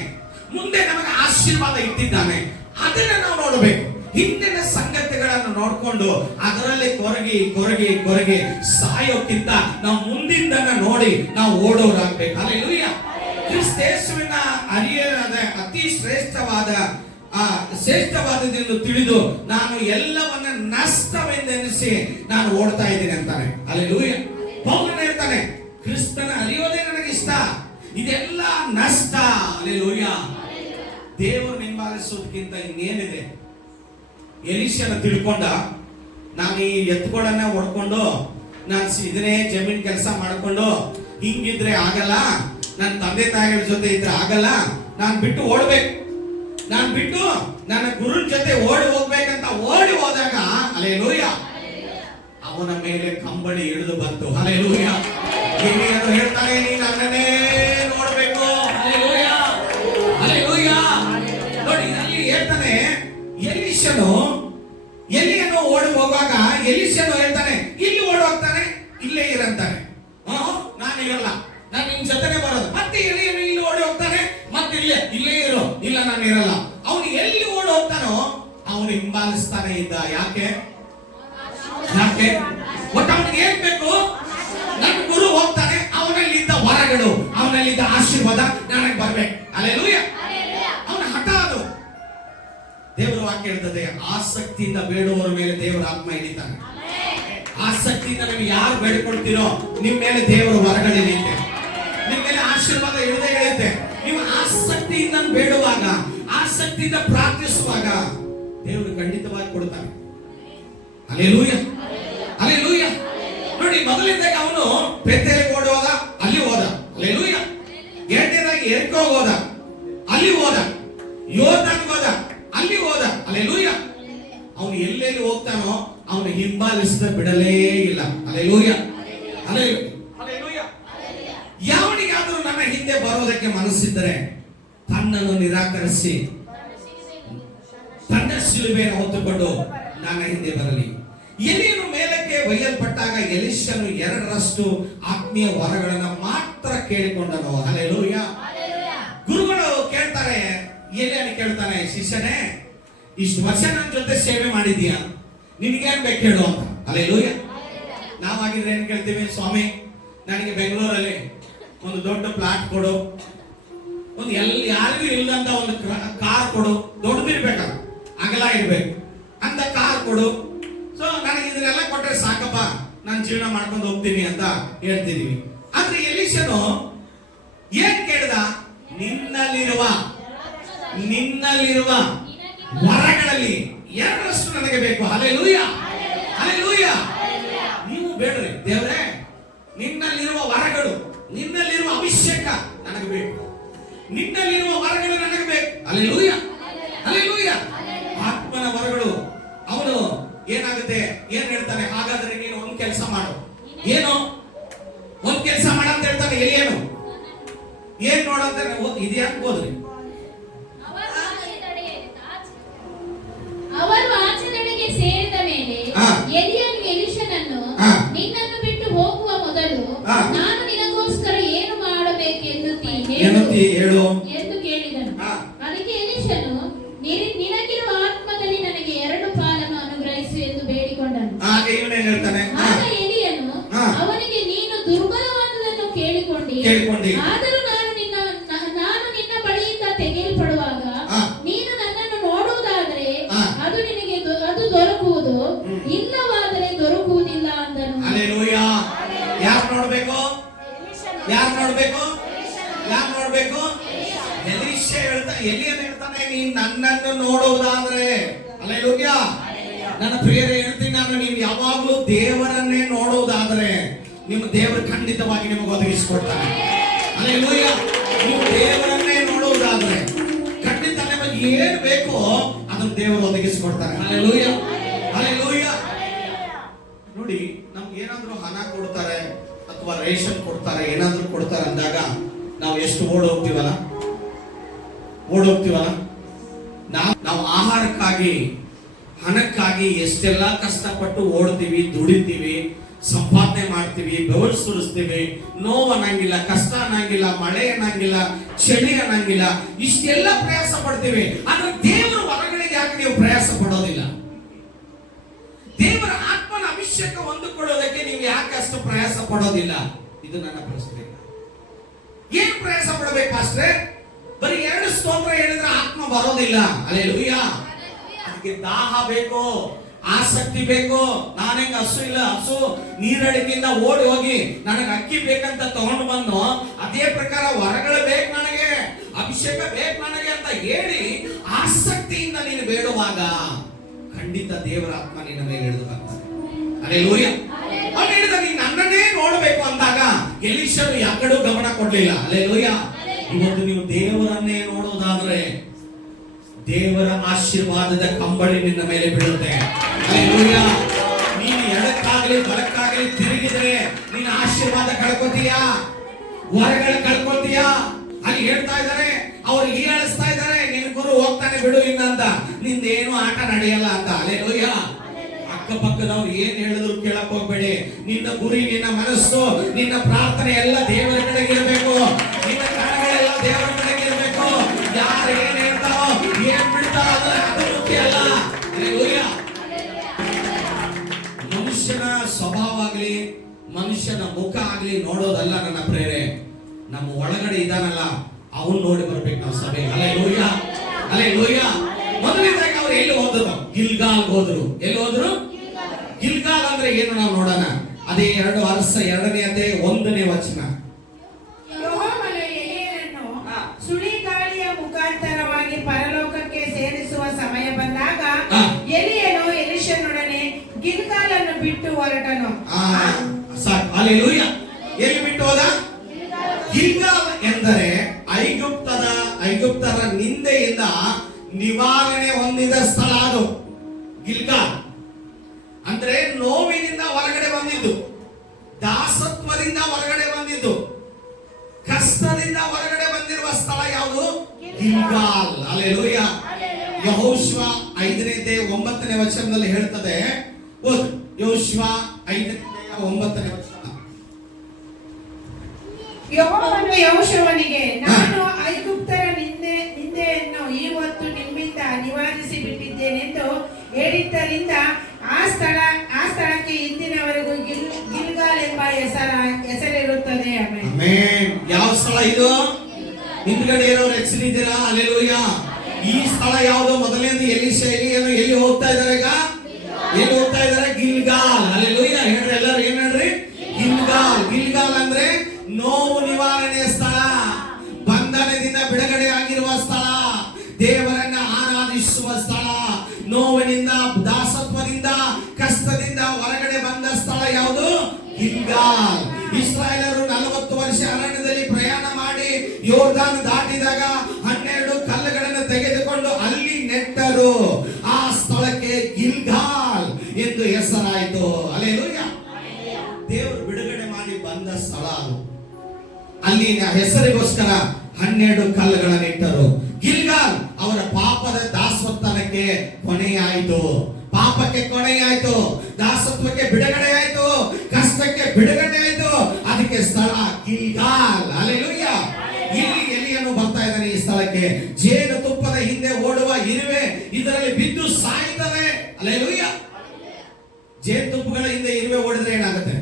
ಮುಂದೆ ನಮಗೆ ಆಶೀರ್ವಾದ ಇಟ್ಟಿದ್ದಾನೆ. ಅದನ್ನ ನಾವು ನೋಡಬೇಕು. ಹಿಂದಿನ ಸಂಗತಿಗಳನ್ನು ನೋಡ್ಕೊಂಡು ಅದರಲ್ಲಿ ಕೊರಗಿ ಸಾಯೋಕ್ಕಿಂತ ನಾವು ಮುಂದಿನ ನೋಡಿ ನಾವು ಓಡೋರಾಗ್ಬೇಕು. ಹಲ್ಲೆಲೂಯಾ. ಕ್ರಿಸ್ತೇಸುವಿನ ಅರಿಯದ ಅತಿ ಶ್ರೇಷ್ಠವಾದದೆಂದು ತಿಳಿದು ನಾನು ಎಲ್ಲವನ್ನ ನಷ್ಟವೆಂದೆನಿಸಿ ನಾನು ಓಡ್ತಾ ಇದ್ದೀನಿ ಅಂತಾನೆ. ಹಲ್ಲೆಲೂಯಾ. ಪೌಲನು ಹೇಳ್ತಾನೆ, ಕ್ರಿಸ್ತನ ಅರಿಯೋದೇ ನನಗೆ ಇಷ್ಟ, ಇದೆಲ್ಲ ನಷ್ಟ. ಹಲ್ಲೆಲೂಯಾ. ದೇವರು ಹಿಂಬಾಲಿಸೋದಕ್ಕಿಂತ ಇನ್ನೇನಿದೆ? ಎಲೀಷನ ತಿಳ್ಕೊಂಡ, ನಾನು ಈ ಎತ್ತುಗಳನ್ನ ಹೊಡ್ಕೊಂಡು ನಾನು ಇದನ್ನೇ ಜಮೀನ್ ಕೆಲಸ ಮಾಡ್ಕೊಂಡು ಹಿಂಗಿದ್ರೆ ಆಗಲ್ಲ, ನನ್ನ ತಂದೆ ತಾಯಿಗಳ ಜೊತೆ ಇದ್ರೆ ಆಗಲ್ಲ, ನಾನು ಬಿಟ್ಟು ಓಡ್ಬೇಕು, ನಾನು ಬಿಟ್ಟು ನನ್ನ ಗುರುನ ಜೊತೆ ಓಡಿ ಹೋಗ್ಬೇಕಂತ ಓಡಿ ಹೋದಾಗ, ಹಲ್ಲೆಲೂಯಾ, ಅವನ ಮೇಲೆ ಕಂಬಳಿ ಹಿಡಿದು ಬಂತು. ಹಲ್ಲೆಲೂಯಾ. ಎಲೀಯನು ಹೇಳ್ತಾನೆ, ನೀನು ನನ್ನನ್ನೇ ನೋಡ್ಬೇಕು. Hallelujah, hallelujah. ನೋಡಿ, ಅಲ್ಲಿ ಹೇಳ್ತಾನೆ, ಎಲೀಷನು ಹೋಗುವಾಗ ಎಲಿಷನು ಹೇಳ್ತಾನೆ, ಇಲ್ಲಿ ಓಡಿ ಹೋಗ್ತಾನೆ, ಇಲ್ಲೇ ಇರಂತಾನೆ. ನಾನು ಇರಲ್ಲ, ನಾನು ನಿಮ್ ಜೊತೆನೆ ಬರೋದು. ಮತ್ತೆ ಎಲಿಯನು ಇಲ್ಲಿ ಓಡಿ ಹೋಗ್ತಾನೆ, ಮತ್ತೆ ಇಲ್ಲೇ ಇರು, ಇಲ್ಲ ನಾನು ಇರಲ್ಲ. ಅವನು ಎಲ್ಲಿ ಓಡಿ ಹೋಗ್ತಾನೋ ಅವನು ಹಿಂಬಾಲಿಸ್ತಾನೆ ಇದ್ದ. ಯಾಕೆ? ಒಟ್ಟು ಅವನಿಗೆ ಏನ್ ಬೇಕು? ನನ್ನ ಗುರು ಹೋಗ್ತಾನೆ, ಅವನಲ್ಲಿದ್ದ ವರಗಳು, ಅವನಲ್ಲಿದ್ದ ಆಶೀರ್ವಾದ ನನಗೆ ಬರ್ಬೇಕು. ಹಲ್ಲೆಲೂಯಾ. ಅವನ ಹಠ ಅದು. ದೇವರ ವಾಕ್ಯ ಹೇಳ್ತದೆ, ಆಸಕ್ತಿಯಿಂದ ಬೇಡುವವರ ಮೇಲೆ ದೇವರ ಆತ್ಮ ಇಳಿತಾನೆ. ಆಸಕ್ತಿಯಿಂದ ನೀವು ಯಾರು ಬೇಡ್ಕೊಳ್ತೀರೋ ನಿಮ್ ಮೇಲೆ ದೇವರ ವರಗಳಿರುತ್ತೆ, ನಿಮ್ ಮೇಲೆ ಆಶೀರ್ವಾದ ಇಳಿಯುತ್ತೆ. ನೀವು ಆಸಕ್ತಿಯಿಂದ ಬೇಡುವಾಗ, ಆಸಕ್ತಿಯಿಂದ ಪ್ರಾರ್ಥಿಸುವಾಗ ದೇವರು ಖಂಡಿತವಾಗಿ ಕೊಡ್ತಾನೆ. Hallelujah, hallelujah. ನೋಡಿ, ಮೊದಲಿದ್ದಾಗ ಅವನು ಬೆತ್ತೇಲಿಗೆ ಓಡಿ ಹೋದ, ಅಲ್ಲಿ ಹೋದ. ಹಲ್ಲೆಲೂಯಾ. ಎರಡನೇದಾಗಿ ಎರಿಕೋ ಹೋದ, ಅಲ್ಲಿ ಹೋದ. ಯೋರ್ದಾನ್ಗೆ ಹೋದ, ಅಲ್ಲಿ ಹೋದ. ಹಲ್ಲೆಲೂಯಾ. ಅವನು ಎಲ್ಲೆಲ್ಲಿ ಹೋಗ್ತಾನೋ ಅವನು ಹಿಂಬಾಲಿಸದ ಬಿಡಲೇ ಇಲ್ಲ. Hallelujah, hallelujah. ಯಾವನಿಗಾದರೂ ನನ್ನ ಹಿಂದೆ ಬರೋದಕ್ಕೆ ಮನಸ್ಸಿದ್ದರೆ ತನ್ನನ್ನು ನಿರಾಕರಿಸಿ ತನ್ನ ಶಿಲುಬೆಯನ್ನು ಹೊತ್ತುಕೊಂಡು ನನ್ನ ಹಿಂದೆ ಬರಲಿ. ಎಲಿಯನು ಮೇಲಕ್ಕೆ ಒಯ್ಯಲ್ಪಟ್ಟಾಗ ಎಲಿಷನು 2ರಷ್ಟು ಆತ್ಮೀಯ ವರಗಳನ್ನ ಮಾತ್ರ ಕೇಳಿಕೊಂಡನು. ಹಲ್ಲೆಲೂಯಾ. ಗುರುಗಳು ಕೇಳ್ತಾರೆ, ಎಲಿಯನು ಕೇಳ್ತಾನೆ, ಶಿಷ್ಯನೇ, ಇಷ್ಟು ವರ್ಷ ನನ್ನ ಜೊತೆ ಸೇವೆ ಮಾಡಿದ್ಯಾ, ನಿನಗೇನ್ ಬೇಕು ಹೇಳು ಅಂತ. ಹಲ್ಲೆಲೂಯಾ. ನಾವಾಗಿದ್ರೆ ಏನ್ ಕೇಳ್ತೀವಿ? ಸ್ವಾಮಿ, ನನಗೆ ಬೆಂಗಳೂರಲ್ಲಿ ಒಂದು ದೊಡ್ಡ ಪ್ಲಾಟ್ ಕೊಡು, ಒಂದು ಯಾರಿಗೂ ಇಲ್ಲದಂತ ಒಂದು ಕಾರ್ ಕೊಡು, ದೊಡ್ಡದಿರ್ಬೇಕ, ಅಗಲ ಇರ್ಬೇಕು ಅಂತ ಕಾರ್ ಕೊಡು. ಸೊ ನನಗೆ ಇದನ್ನೆಲ್ಲ ಕೊಟ್ಟರೆ ಸಾಕಪ್ಪ, ನಾನು ಜೀವನ ಮಾಡ್ಕೊಂಡು ಹೋಗ್ತೀನಿ ಅಂತ ಹೇಳ್ತಿದೀವಿ. ಆದ್ರೆ ಎಲಿಷನು ಏನ್ ಕೇಳ್ದ? ನಿನ್ನಲ್ಲಿರುವ ವರಗಳಲ್ಲಿ 2ರಷ್ಟು ನನಗೆ ಬೇಕು. Hallelujah, hallelujah. ನೀವು ಬೇಡ್ರಿ, ದೇವರೇ, ನಿನ್ನಲ್ಲಿರುವ ವರಗಳು, ನಿನ್ನಲ್ಲಿರುವ ಅಭಿಷೇಕ ನನಗೆ ಬೇಕು, ನಿನ್ನಲ್ಲಿರುವ ವರಗಳು ನನಗೆ ಬೇಕು. Hallelujah, hallelujah. ಆತ್ಮನ ವರಗಳು. ಅವನು ಏನಾಗುತ್ತೆ, ಏನ್ ಹೇಳ್ತಾನೆ? ಹಾಗಾದ್ರೆ ನೀನು ಒಂದ್ ಕೆಲಸ ಮಾಡು. ಏನು? ಒಂದ್ ಕೆಲಸ ಮಾಡ ಅಂತ ಹೇಳ್ತಾನೆ ಎಲಿಯನು. ಏನ್ ನೋಡಂತ ಇದ್ಯಾಕೆ ಹೋದ್ರಿ? ಅವರು ಆಚರಣೆಗೆ ಸೇರಿದ ಮೇಲೆ ಎಲಿಯನು ಎಲಿಷನನ್ನು, ನಿನ್ನನ್ನು ಬಿಟ್ಟು ಹೋಗುವ ಮೊದಲು ನಾನು ನಿನಗೋಸ್ಕರ ಏನು ಮಾಡಬೇಕೆನ್ನುತ್ತೀನಿ ಹೇಳು ಎಂದು ಕೇಳಿದನು. ಅದಕ್ಕೆ ಎಲಿಷನು, ನಿನಗಿರುವ ಆತ್ಮದಲ್ಲಿ ನನಗೆ 2 ಪಾಲನ್ನು ಅನುಗ್ರಹಿಸು ಎಂದು ಬೇಡಿಕೊಂಡನು. ಆಗ ಎಲಿಯನು ಅವನಿಗೆ, ನೀನು ದುರ್ಬಲವಾದದನ್ನು ಕೇಳಿಕೊಂಡಿ, ಆದರೂ ನಾನು ನಿನ್ನ ಬಳಿಯಿಂದ ತೆಗೆಯಲ್ಪಡುವಾಗ ನೀನು ನನ್ನನ್ನು ನೋಡುವುದಾದರೆ ಅದು ದೊರಕುವುದು, ಇಲ್ಲವಾದರೆ ದೊರಕುವುದಿಲ್ಲ ಅಂದನು. ಹಲ್ಲೆಲೂಯಾ. ಯಾರು ನೋಡ್ಬೇಕು? ಎಲಿಯನು ಹೇಳ್ತಾನೆ, ನೀನ್ ನನ್ನನ್ನು ನೋಡುವುದಾದ್ರೆ. ಹಲ್ಲೆಲೂಯಾ. ನನ್ನ ಪ್ರಿಯರೇ, ಹೇಳ್ತೀನಿ ನಾನು, ನೀವು ಯಾವಾಗಲೂ ದೇವರನ್ನೇ ನೋಡುವುದಾದ್ರೆ ನಿಮ್ಮ ದೇವರು ಖಂಡಿತವಾಗಿ ನಿಮಗೆ ಒದಗಿಸಿಕೊಡ್ತಾನೆ. ಹಲ್ಲೆಲೂಯಾ. ನೀವು ದೇವರನ್ನೇ ನೋಡುವುದಾದ್ರೆ ಖಂಡಿತ ನಿಮಗೆ ಏನು ಬೇಕೋ ಅದನ್ನು ದೇವರು ಒದಗಿಸಿಕೊಡ್ತಾನೆ. Hallelujah, hallelujah. ನೋಡಿ, ನಮ್ಗೆ ಏನಾದ್ರೂ ಹಣ ಕೊಡ್ತಾರೆ ಅಥವಾ ರೇಷನ್ ಕೊಡ್ತಾರೆ, ಏನಾದ್ರೂ ಕೊಡ್ತಾರೆ ಅಂದಾಗ ನಾವು ಎಷ್ಟು ಓಡೋಗ್ತೀವಲ್ಲ. ನಾವು ಆಹಾರಕ್ಕಾಗಿ, ಹಣಕ್ಕಾಗಿ ಎಷ್ಟೆಲ್ಲ ಕಷ್ಟಪಟ್ಟು ಓಡ್ತೀವಿ, ದುಡಿತೀವಿ, ಸಂಪಾದನೆ ಮಾಡ್ತೀವಿ, ಬೆವರು ಸುರಿಸ್ತೀವಿ, ನೋವು ಅನ್ನಂಗಿಲ್ಲ, ಕಷ್ಟ ಅನ್ನಂಗಿಲ್ಲ, ಮಳೆ ಅನ್ನಂಗಿಲ್ಲ, ಚಳಿ ಅನ್ನಂಗಿಲ್ಲ, ಇಷ್ಟೆಲ್ಲ ಪ್ರಯಾಸ ಪಡ್ತೀವಿ. ಆದ್ರೆ ದೇವರ ವರಗಳಿಗೆ ಯಾಕೆ ನೀವು ಪ್ರಯಾಸ ಪಡೋದಿಲ್ಲ? ದೇವರ ಆತ್ಮನ ಅಭಿಷೇಕ ಹೊಂದಿಕೊಳ್ಳೋದಕ್ಕೆ ನೀವು ಯಾಕೆ ಅಷ್ಟು ಪ್ರಯಾಸ ಪಡೋದಿಲ್ಲ? ಇದು ನನ್ನ ಪ್ರಶ್ನೆ. ಏನ್ ಪ್ರಯಾಸ ಪಡಬೇಕು ಪಾಸ್ಟ್ರೆ? ಬರೀ 2 ಸ್ತೋತ್ರ ಹೇಳಿದ್ರೆ ಆತ್ಮ ಬರೋದಿಲ್ಲ. ಹಲ್ಲೆಲೂಯಾ. ಅದಕ್ಕೆ ದಾಹ ಬೇಕು, ಆಸಕ್ತಿ ಬೇಕು. ನಾನೇಂಗ ಹಸು ನೀರಡಿಕೆಯಿಂದ ಓಡಿ ಹೋಗಿ ನನಗೆ ಅಕ್ಕಿ ಬೇಕಂತ ತಗೊಂಡು ಬಂದು, ಅದೇ ಪ್ರಕಾರ ವರಗಳು ಬೇಕು ನನಗೆ, ಅಭಿಷೇಕ ಬೇಕು ನನಗೆ ಅಂತ ಹೇಳಿ ಆಸಕ್ತಿಯಿಂದ ನೀನು ಬೇಡುವಾಗ ಖಂಡಿತ ದೇವರ ಆತ್ಮ ನಿನ್ನ ಮೇಲೆ ಇಳಿದು ಬರ್ತಾನೆ. ಹಲ್ಲೆಲೂಯಾ. ಅವನು ಹೇಳಿದ, ನೀನು ನನ್ನನ್ನೇ ನೋಡಬೇಕು ಅಂದಾಗ ಎಲಿಷನು ಯಾಕಡೂ ಗಮನ ಕೊಡ್ಲಿಲ್ಲ. ಹಲ್ಲೆಲೂಯಾ. ಇವತ್ತು ನೀವು ದೇವರನ್ನೇ ನೋಡುವುದಾದ್ರೆ ದೇವರ ಆಶೀರ್ವಾದದ ಕಂಬಳಿ ನಿನ್ನ ಮೇಲೆ ಬೀಳುತ್ತೆ. ಹಲ್ಲೆಲೂಯಾ. ನೀನು ಎಡಕ್ಕಾಗಲಿ ಬಲಕ್ಕಾಗಲಿ ತಿರುಗಿದ್ರೆ ನೀನು ಆಶೀರ್ವಾದ ಕಳ್ಕೊತೀಯಾ, ವರಗಳು ಕಳ್ಕೊತೀಯಾ. ಅಲ್ಲಿ ಹೇಳ್ತಾ ಇದ್ದಾರೆ, ಅವ್ರು ಹೀಯಾಳಿಸ್ತಾ ಇದ್ದಾರೆ, ನಿನ್ನ ಗುರು ಹೋಗ್ತಾನೆ ಬಿಡು ಇನ್ನಂತ, ನಿಂದೇನು ಆಟ ನಡೆಯಲ್ಲ ಅಂತ. ಹಲ್ಲೆಲೂಯಾ. ಆ ಅಕ್ಕಪಕ್ಕದವ್ರು ಏನ್ ಹೇಳಿದ್ರು ಕೇಳಕ್ ಹೋಗ್ಬೇಡಿ. ನಿನ್ನ ಗುರಿ, ನಿನ್ನ ಮನಸ್ಸು, ನಿನ್ನ ಪ್ರಾರ್ಥನೆ ಎಲ್ಲ ದೇವರ ಕಡೆಗೆ ಇರಬೇಕು. ನಿನ್ನ ಕಣಗಳೆಲ್ಲ ದೇವರ ಕಡೆಗೆ ಇರಬೇಕು. ಯಾರು ಏನ್ ಹೇಳ್ತಾರೋ ಏನ್ ಬಿಡ್ತಾರೋ ಅದು ಮುಖ್ಯ ಅಲ್ಲ. ಹಲ್ಲೆಲೂಯಾ. ಮನುಷ್ಯನ ಸ್ವಭಾವ ಆಗ್ಲಿ, ಮನುಷ್ಯನ ಮುಖ ಆಗ್ಲಿ ನೋಡೋದಲ್ಲ ನನ್ನ ಪ್ರೇರೆ. ನಮ್ಮ ಒಳಗಡೆ ಇದಾನಲ್ಲ ಅವನ್ ನೋಡಿ ಬರ್ಬೇಕು ನಾವು ಸಭೆ. Hallelujah, hallelujah. ಮೊದಲನೇದಾಗಿ ಅವ್ರು ಎಲ್ಲಿ ಹೋದ್ರು? ಗಿಲ್ಗಾಲ್ ಹೋದ್ರು. ಎಲ್ಲಿ ಹೋದ್ರು? ಗಿಲ್ಗಾಲ್ ಅಂದ್ರೆ ಏನು ನಾವು ನೋಡೋಣ. ಅದೇ 2 ವರ್ಷ 2ನೇ ಅಧ್ಯಾಯ 1ನೇ ವಚನ. ಯೆಹೋವನು ಎಲೀಯನನ್ನು ಸುಳಿಗಾಳಿಯ ಮುಖಾಂತರವಾಗಿ ಪರಲೋಕಕ್ಕೆ ಸೇರಿಸುವ ಸಮಯ ಬಂದಾಗ ಎಲೀಯನು ಎಲಿಷನೊಡನೆ ಗಿಲ್ಗಾಲನ್ನು ಬಿಟ್ಟು ಹೊರಟನು. ಹಲ್ಲೆಲೂಯಾ. ಎಲ್ಲಿ ಬಿಟ್ಟು ಹೋದ? ಗಿಲ್ಗಾಲ್ ಎಂದರೆ ಐಗುಪ್ತರ ನಿಂದೆಯಿಂದ ನಿವಾರಣೆ ಹೊಂದಿದ ಸ್ಥಳ. ಅದು ಗಿಲ್ಗಾಲ್ ಅಂದ್ರೆ ನೋವಿನಿಂದ ಹೊರಗಡೆ ಬಂದಿದ್ದು, ದಾಸತ್ವದಿಂದ ಹೊರಗಡೆ ಬಂದಿದ್ದು, ಕಷ್ಟದಿಂದ ಹೊರಗಡೆ ಬಂದಿರುವ ಸ್ಥಳ ಯಾವುದು? ಗಿಲ್ಗಾಲ್. ಹಲ್ಲೆಲೂಯಾ. ಯೆಹೋಶುವ 5ನೇ ಅಧ್ಯಾಯ 9ನೇ ವಚನದಲ್ಲಿ ಹೇಳ್ತದೆ. ಯೆಹೋಶುವ 5ನೇ ಅಧ್ಯಾಯ 9ನೇ ವಚನ. ಯೆಹೋವನು ಯೆಹೋಶುವನಿಗೆ, ನಾನು ಐಗುಪ್ತರ ನಿಂದೆಯನ್ನು ಇವತ್ತು ನಿಮ್ಮಿಂದ ನಿವಾರಿಸಿ ಬಿಟ್ಟಿದ್ದೇನೆಂದು ಹೇಳಿದ್ದರಿಂದ ಆ ಸ್ಥಳಕ್ಕೆ ಇಂದಿನವರೆಗೂ ಗಿಲ್ಗಾಲ್ ಎಂಬ ಹೆಸರಿರುತ್ತದೆ. ಆಮೆನ್. ಯಾವ ಸ್ಥಳ ಇದು? ಹಿಂದ್ಗಡೆ ಇರೋರು ಹೆಸರಿದ್ದೀರಾ? ಹಲ್ಲೆಲೂಯಾ. ಈ ಸ್ಥಳ ಯಾವುದು? ಮೊದಲನೇದು ಎಲಿಯನು ಎಲ್ಲಿ ಹೋಗ್ತಾ ಇದಾರೆ ಈಗ? ಎಲ್ಲಿ ಹೋಗ್ತಾ ಇದಾರೆ? ಗಿಲ್ಗಾಲ್. ಹಲ್ಲೆಲೂಯಾ. ಹೇಳ್ರಿ ಎಲ್ಲರೂ, ಏನ್ ಹೇಳ್ರಿ? ಗಿಲ್ಗಾಲ್. ಗಿಲ್ಗಾಲ್ ಅಂದ್ರೆ ನೋವು ನಿವಾರಣೆಯ ಸ್ಥಳ, ಬಂಧನದಿಂದ ಬಿಡುಗಡೆ ಆಗಿರುವ ಸ್ಥಳ, ದೇವರನ್ನ ಆರಾಧಿಸುವ ಸ್ಥಳ, ನೋವಿನಿಂದ ದಾಸತ್ವದಿಂದ ಕಷ್ಟದಿಂದ ಹೊರಗಡೆ ಬಂದ ಸ್ಥಳ ಯಾವುದು? ಗಿಲ್ಗಾಲ್. ಇಸ್ರಾಯೇಲರು 40 ವರ್ಷ ಅರಣ್ಯದಲ್ಲಿ ಪ್ರಯಾಣ ಮಾಡಿ ಯೋರ್ದಾನ್ ದಾಟಿದಾಗ 12 ಕಲ್ಲುಗಳನ್ನು ತೆಗೆದುಕೊಂಡು ಅಲ್ಲಿ ನೆಟ್ಟರು. ಆ ಸ್ಥಳಕ್ಕೆ ಗಿಲ್ಗಾಲ್ ಎಂದು ಹೆಸರಾಯಿತು. ಹಲ್ಲೆಲೂಯಾ. ದೇವರು ಬಿಡುಗಡೆ ಮಾಡಿ ಬಂದ ಸ್ಥಳ ಅದು. ಅಲ್ಲಿನ ಹೆಸರಿಗೋಸ್ಕರ 12 ಕಲ್ಲುಗಳನ್ನು ಇಟ್ಟರು. ಗಿಲ್ಗಾಲ್ ಅವರ ಪಾಪದ ದಾಸತ್ವಕ್ಕೆ ಕೊನೆಯಾಯಿತು. ಪಾಪಕ್ಕೆ ಕೊನೆಯಾಯಿತು, ದಾಸತ್ವಕ್ಕೆ ಬಿಡುಗಡೆ ಆಯಿತು, ಕಷ್ಟಕ್ಕೆ ಬಿಡುಗಡೆ ಆಯಿತು. ಅದಕ್ಕೆ ಸ್ಥಳ ಗಿಲ್ಗಾಲ್. ಹಲ್ಲೆಲೂಯಾ. ಇಲ್ಲಿ ಎಲಿಯನು ಬರ್ತಾ ಇದ್ದಾನೆ ಈ ಸ್ಥಳಕ್ಕೆ. ಜೇನು ತುಪ್ಪದ ಹಿಂದೆ ಓಡುವ ಇರುವೆ ಇದರಲ್ಲಿ ಬಿದ್ದು ಸಾಯ್ತವೆ. ಹಲ್ಲೆಲೂಯಾ. ಜೇನುತುಪ್ಪಗಳ ಹಿಂದೆ ಇರುವೆ ಓಡಿದ್ರೆ ಏನಾಗುತ್ತೆ?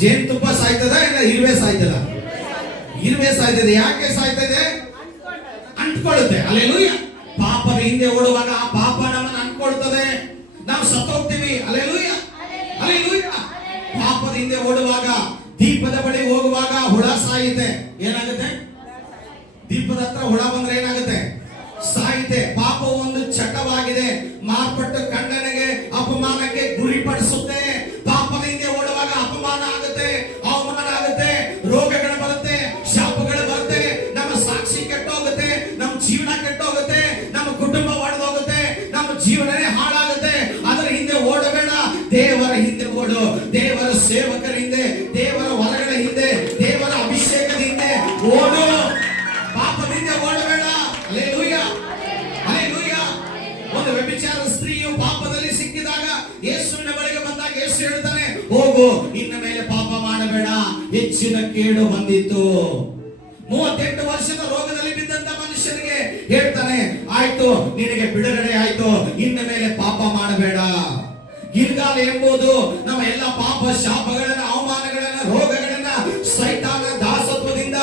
ಜೇನುತುಪ್ಪ ಸಾಯ್ತದ ಇಲ್ಲ ಇರುವೆ ಸಾಯ್ತದ? ಇರುವೆ ಸಾಯ್ತದೆ. ಯಾಕೆ ಸಾಯ್ತದೆ? ಅಂಟ್ಕೊಳ್ಳುತ್ತೆ. ಹಲ್ಲೆಲೂಯಾ. ಪಾಪದ ಹಿಂದೆ ಓಡುವಾಗ ಆ ಪಾಪ ನಮ್ಮನ್ನು ಅಂಟ್ಕೊಳ್ತದೆ, ನಾವು ಸತ್ತೋಗ್ತೀವಿ. Hallelujah, hallelujah. ಪಾಪದ ಹಿಂದೆ ಓಡುವಾಗ, ದೀಪದ ಬಳಿ ಹೋಗುವಾಗ ಹುಳ ಸಾಯುತ್ತೆ. ಏನಾಗುತ್ತೆ? ದೀಪದ ಹತ್ರ ಹುಳ ಬಂದ್ರೆ ಏನಾಗುತ್ತೆ? ಸಾಯುತ್ತೆ. ಪಾಪ ಒಂದು ಚಟವಾಗಿದೆ, ಮಾರ್ಪಟ್ಟು ಖಂಡನೆಗೆ ಅಪಮಾನಕ್ಕೆ ಗುರಿಪಡಿಸುತ್ತೆ. ಪಾಪದ ಹಿಂದೆ ಓಡುವಾಗ ಅಪಮಾನ ಆಗುತ್ತೆ, ಅವಮಾನ ಆಗುತ್ತೆ, ರೋಗಗಳು ಬರುತ್ತೆ, ಶಾಪಗಳು ಬರುತ್ತೆ, ನಮ್ಮ ಸಾಕ್ಷಿ ಕೆಟ್ಟೋಗುತ್ತೆ, ನಮ್ಮ ಜೀವನ ಕೆಟ್ಟೋಗುತ್ತೆ, ನಮ್ಮ ಕುಟುಂಬ ಒಡೆದೋಗುತ್ತೆ, ನಮ್ಮ ಜೀವನನೇ ಹಾಳಾಗುತ್ತೆ. ಅದರ ಹಿಂದೆ ಓಡಬೇಡ, ದೇವರ ಹಿಂದೆ ಓಡು. ದೇವರ ಸೇವಕರ ಹಿಂದೆ, ದೇವರ ಹೊರಗಡೆ ಹಿಂದೆ, ದೇವರ ಅಭಿಷೇಕದ ಹಿಂದೆ ಓಡು. ಪಾಪದಿಂದ ಓಡಬೇಡ. Hallelujah, hallelujah. ಒಂದು ವ್ಯಭಿಚಾರ ಸ್ತ್ರೀಯು ಪಾಪದಲ್ಲಿ ಸಿಕ್ಕಿದಾಗ ಯೇಸುವಿನ ಬಳಿಗೆ ಬಂದಾಗ ಯೇಸು ಹೇಳ್ತಾನೆ, ಹೋಗು, ಇನ್ನ ಮೇಲೆ ಪಾಪ ಮಾಡಬೇಡ, ಹೆಚ್ಚಿನ ಕೇಡು ಬಂದಿತ್ತು. 38 ವರ್ಷದ ರೋಗದಲ್ಲಿ ಬಿದ್ದಂತ ಮನುಷ್ಯನಿಗೆ ಹೇಳ್ತಾನೆ, ಆಯ್ತು, ನಿನಗೆ ಬಿಡುಗಡೆ ಆಯ್ತು, ಇನ್ನ ಮೇಲೆ ಪಾಪ ಮಾಡಬೇಡ. ಗಿಲ್ಗಾಲ್ ಎಂಬುದು ನಮ್ಮ ಎಲ್ಲ ಪಾಪ, ಶಾಪಗಳನ್ನ, ಅವಮಾನಗಳನ್ನ, ರೋಗಗಳನ್ನ ಸೈತಾನ ದಾಸತ್ವದಿಂದ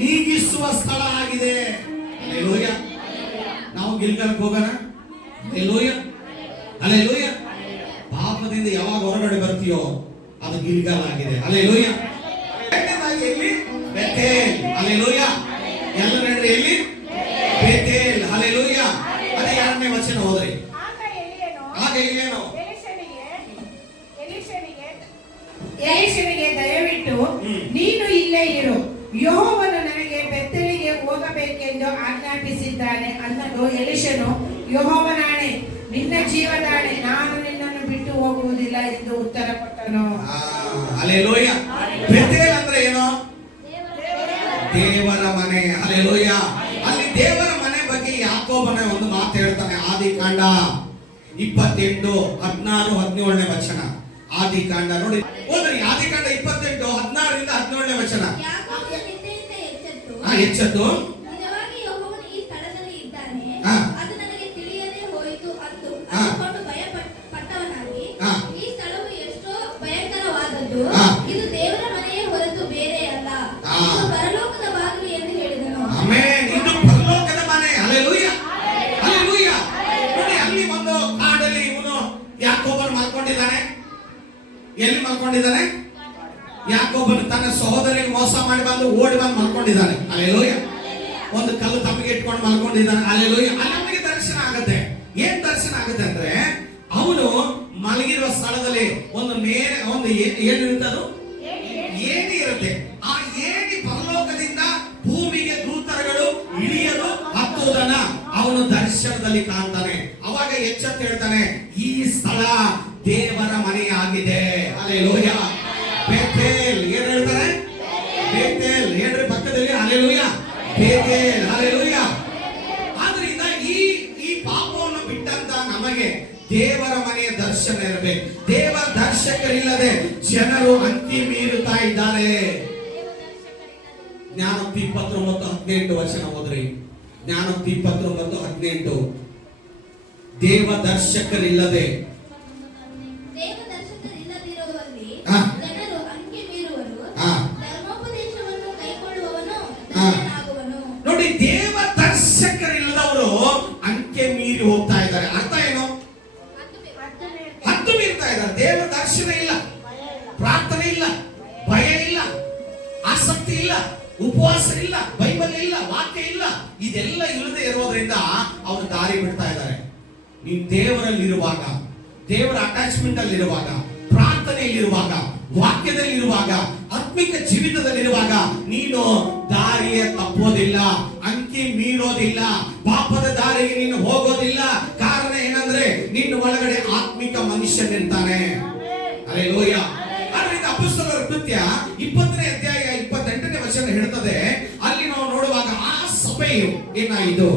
ನೀಗಿಸುವ ಸ್ಥಳ ಆಗಿದೆ. ಹಲ್ಲೆಲೂಯಾ. ನಾವು ಗಿಲ್ಗಾಲ್ಗೆ ಹೋಗೋಣ. Hallelujah, hallelujah. ಪಾಪದಿಂದ ಯಾವಾಗ ಹೊರಗಡೆ ಬರ್ತೀಯೋ ಅದು ಗಿಲ್ಗಾಲ್ ಆಗಿದೆ. ಹಲ್ಲೆಲೂಯಾ. ಎಲ್ಲಿ? ಬೆಥೇಲ್. ಹಲ್ಲೆಲೂಯಾ. ಎಲ್ಲ ನಡ್ರಿ ಎಲ್ಲಿ? ಬೆಥೇಲ್. ಹಲ್ಲೆಲೂಯಾ. ಅದೇ 2ನೇ ವಚನ ಹೋದ್ರಿ. ಆಗ ಎಲಿಯನು ಎಲೀಷನಿಗೆ, ದಯವಿಟ್ಟು ನೀನು ಇಲ್ಲೇ ಇರು, ಯೆಹೋವನು ನನಗೆ ಬೆತ್ತಲಿಗೆ ಹೋಗಬೇಕೆಂದು ಆಜ್ಞಾಪಿಸಿದ್ದಾನೆ ಅನ್ನಲು ಎಲೀಷನು, ಯೆಹೋವನಾಣೆ, ನಿನ್ನ ಜೀವದಾಣೆ, ನಾನು ನಿನ್ನನ್ನು ಬಿಟ್ಟು ಹೋಗುವುದಿಲ್ಲ ಎಂದು ಉತ್ತರ ಕೊಟ್ಟನು. ಹಲ್ಲೆಲೂಯಾ. ಬೆಥೇಲ್ ಅಂದ್ರೆ ಏನು? ದೇವರ ಮನೆ. ಹಲ್ಲೆಲೂಯಾ. ಅಲ್ಲಿ ದೇವರ ಮನೆ ಬಗ್ಗೆ ಯಾಕೋಬನ ಒಂದು ಮಾತು ಹೇಳ್ತಾನೆ. ಆದಿಕಾಂಡ 28, 16, 17ನೇ ವಚನ. ಆದಿಕಾಂಡ ನೋಡಿ, ಓದ್ರಿ. ಆದಿಕಾಂಡ 28, 16ರಿಂದ 17ನೇ ವಚನ. ಯಾಕೋಬನು ನಿದ್ದೆಯಿಂದ ಎಚ್ಚೆತ್ತು ನಿಜವಾಗಿ ಯೆಹೋವನು ಈ ಸ್ಥಳದಲ್ಲಿ ಇದ್ದಾನೆ, ಹಾ. ಅದು ನನಗೆ ತಿಳಿಯದೆ ಹೋಯಿತು ಅಂದು ಹಾ. ಅಂದುಕೊಂಡು ಭಯಪಟ್ಟವನಾಗಿ, ಹಾ. ಈ ಸ್ಥಳವು ಎಷ್ಟೋ ಭಯಂಕರವಾದದ್ದು, ಹಾ. ಇದು ದೇವರ ಮನೆಯೇ ಹೊರತು ಬೇರೆ ಅಲ್ಲ, ಹಾ. ಇದು ಪರಲೋಕದ ಬಾಗಿಲು ಎಂದು ಹೇಳಿದನು. ಆಮೆನ್. ಇದು ಪರಲೋಕದ ಮನೆ. Hallelujah, hallelujah. ನೋಡಿ, ಅಲ್ಲಿ ಒಂದು ಕಾಡಲ್ಲಿ ಇವನು ಯಾಕೋಬನು ಮಲ್ಕೊಂಡಿದ್ದಾನೆ. ಎಲ್ಲಿ ಮಲ್ಕೊಂಡಿದ್ದಾನೆ? ಯಾಕೋಬನು ತನ್ನ ಸಹೋದರಿಗೆ ಮೋಸ ಮಾಡಿ ಬಂದು ಓಡಿ ಬಂದು ಮಲ್ಕೊಂಡಿದ್ದಾನೆ. ಹಲ್ಲೆಲೂಯಾ. ಒಂದು ಕಲ್ಲು ತಮಗೆ ಇಟ್ಕೊಂಡು ಮಲ್ಕೊಂಡಿದ್ದಾನೆ. ಹಲ್ಲೆಲೂಯಾ. ಅಲ್ಲಿ ಅವನಿಗೆ ದರ್ಶನ ಆಗುತ್ತೆ. ಏನ್ ದರ್ಶನ ಆಗುತ್ತೆ ಅಂದ್ರೆ, ಅವನು ಮಲಗಿರುವ ಸ್ಥಳದಲ್ಲಿ ಒಂದು ಏನಿರುತ್ತೆ, ಅದು ಏಣಿ ಇರುತ್ತೆ. ಆ ಏಣಿ ಪರಲೋಕದಿಂದ ಭೂಮಿಗೆ ದೂತರುಗಳು ಇಳಿಯಲು ಹತ್ತುವುದನ್ನ ಅವನು ದರ್ಶನದಲ್ಲಿ ಕಾಣ್ತಾನೆ. ಅವಾಗ ಎಚ್ಚೆತ್ತು ಹೇಳ್ತಾನೆ, ಈ ಸ್ಥಳ ದೇವರ ಮನೆಯಾಗಿದೆ. ಹಲ್ಲೆಲೂಯಾ. ಬೇತೇಲ್ ಏನ್ ಹೇಳ್ತಾರೆ? ಬೇತೇಲ್ ಏನ್ರಿ ಪಕ್ಕದಲ್ಲಿ? ಹಲ್ಲೆಲೂಯಾ. ಬೇತೇಲ್. ಹಲ್ಲೆಲೂಯಾ. ಆದ್ರಿಂದ ಈ ಪಾಪವನ್ನು ಬಿಟ್ಟಂತ ನಮಗೆ ದೇವರ ಮನೆಯ ದರ್ಶನ ಇರಬೇಕು. ದೇವರ ದರ್ಶಕರಿಲ್ಲದೆ ಜನರು ಅಂತಿ ಮೀರುತ್ತಾ ಇದ್ದಾರೆ. ಜ್ಞಾನೋಕ್ತಿ 29:18 ವಚನ ಓದ್ರಿ. ಜ್ಞಾನೋಕ್ತಿ 29:18. ದೇವ ದರ್ಶಕರಿಲ್ಲದೆ ದೇವದರ್ಶಕರಿಲ್ಲದಿರುವಲ್ಲಿ ಹಾ. ಜನರು ಅಂಕೆ ಮೀರುವರು, ಹಾ. ಧರ್ಮೋಪದೇಶವನ್ನು ಕೈಕೊಳ್ಳುವವನು ಧನ್ಯನಾಗುವನು. ನೋಡಿ, ದೇವ ದರ್ಶಕರಿಲ್ಲದವರು ಅಂಕೆ ಮೀರಿ ಹೋಗ್ತಾ ಇದ್ದಾರೆ. ಅರ್ಥ ಏನು? ಹತ್ತು ಮೀರ್ತಾ ಇದ್ದಾರೆ. ದೇವ ದರ್ಶನ ಇಲ್ಲ, ಪ್ರಾರ್ಥನೆ ಇಲ್ಲ, ಭಯ ಇಲ್ಲ, ಆಸಕ್ತಿ ಇಲ್ಲ, ಉಪವಾಸ ಇಲ್ಲ, ಬೈಬಲ್ ಇಲ್ಲ, ವಾಕ್ಯ ಇಲ್ಲ. ಇದೆಲ್ಲ ಇಲ್ಲದೆ ಇರೋದ್ರಿಂದ ಅವರು ದಾರಿ ಬಿಡ್ತಾ ಇದ್ದಾರೆ. ನೀನ್ ದೇವರಲ್ಲಿರುವಾಗ, ದೇವರ ಅಟ್ಯಾಚ್ಮೆಂಟ್ ಅಲ್ಲಿರುವಾಗ, ಪ್ರಾರ್ಥನೆಯಲ್ಲಿರುವಾಗ, ವಾಕ್ಯದಲ್ಲಿರುವಾಗ, ಆತ್ಮಿಕ ಜೀವಿತದಲ್ಲಿರುವಾಗ ನೀನು ದಾರಿಯ ತಪ್ಪೋದಿಲ್ಲ, ಅಂಕಿ ಮೀರೋದಿಲ್ಲ, ಪಾಪದ ದಾರಿಗೆ ನೀನು ಹೋಗೋದಿಲ್ಲ. ಕಾರಣ ಏನಂದ್ರೆ ನಿನ್ನ ಒಳಗಡೆ ಆತ್ಮಿಕ ಮನುಷ್ಯನಿರ್ತಾನೆ. ಹಲ್ಲೆಲೂಯಾ. ಆದ್ದರಿಂದ ಅಪೊಸ್ತಲರ ಕೃತ್ಯ 20ನೇ ಅಧ್ಯಾಯ 28ನೇ ವಚನ ಹೇಳ್ತದೆ. ಅಲ್ಲಿ ನಾವು ನೋಡುವಾಗ ಆ ಸಭೆಯು ಏನಾಯಿತು?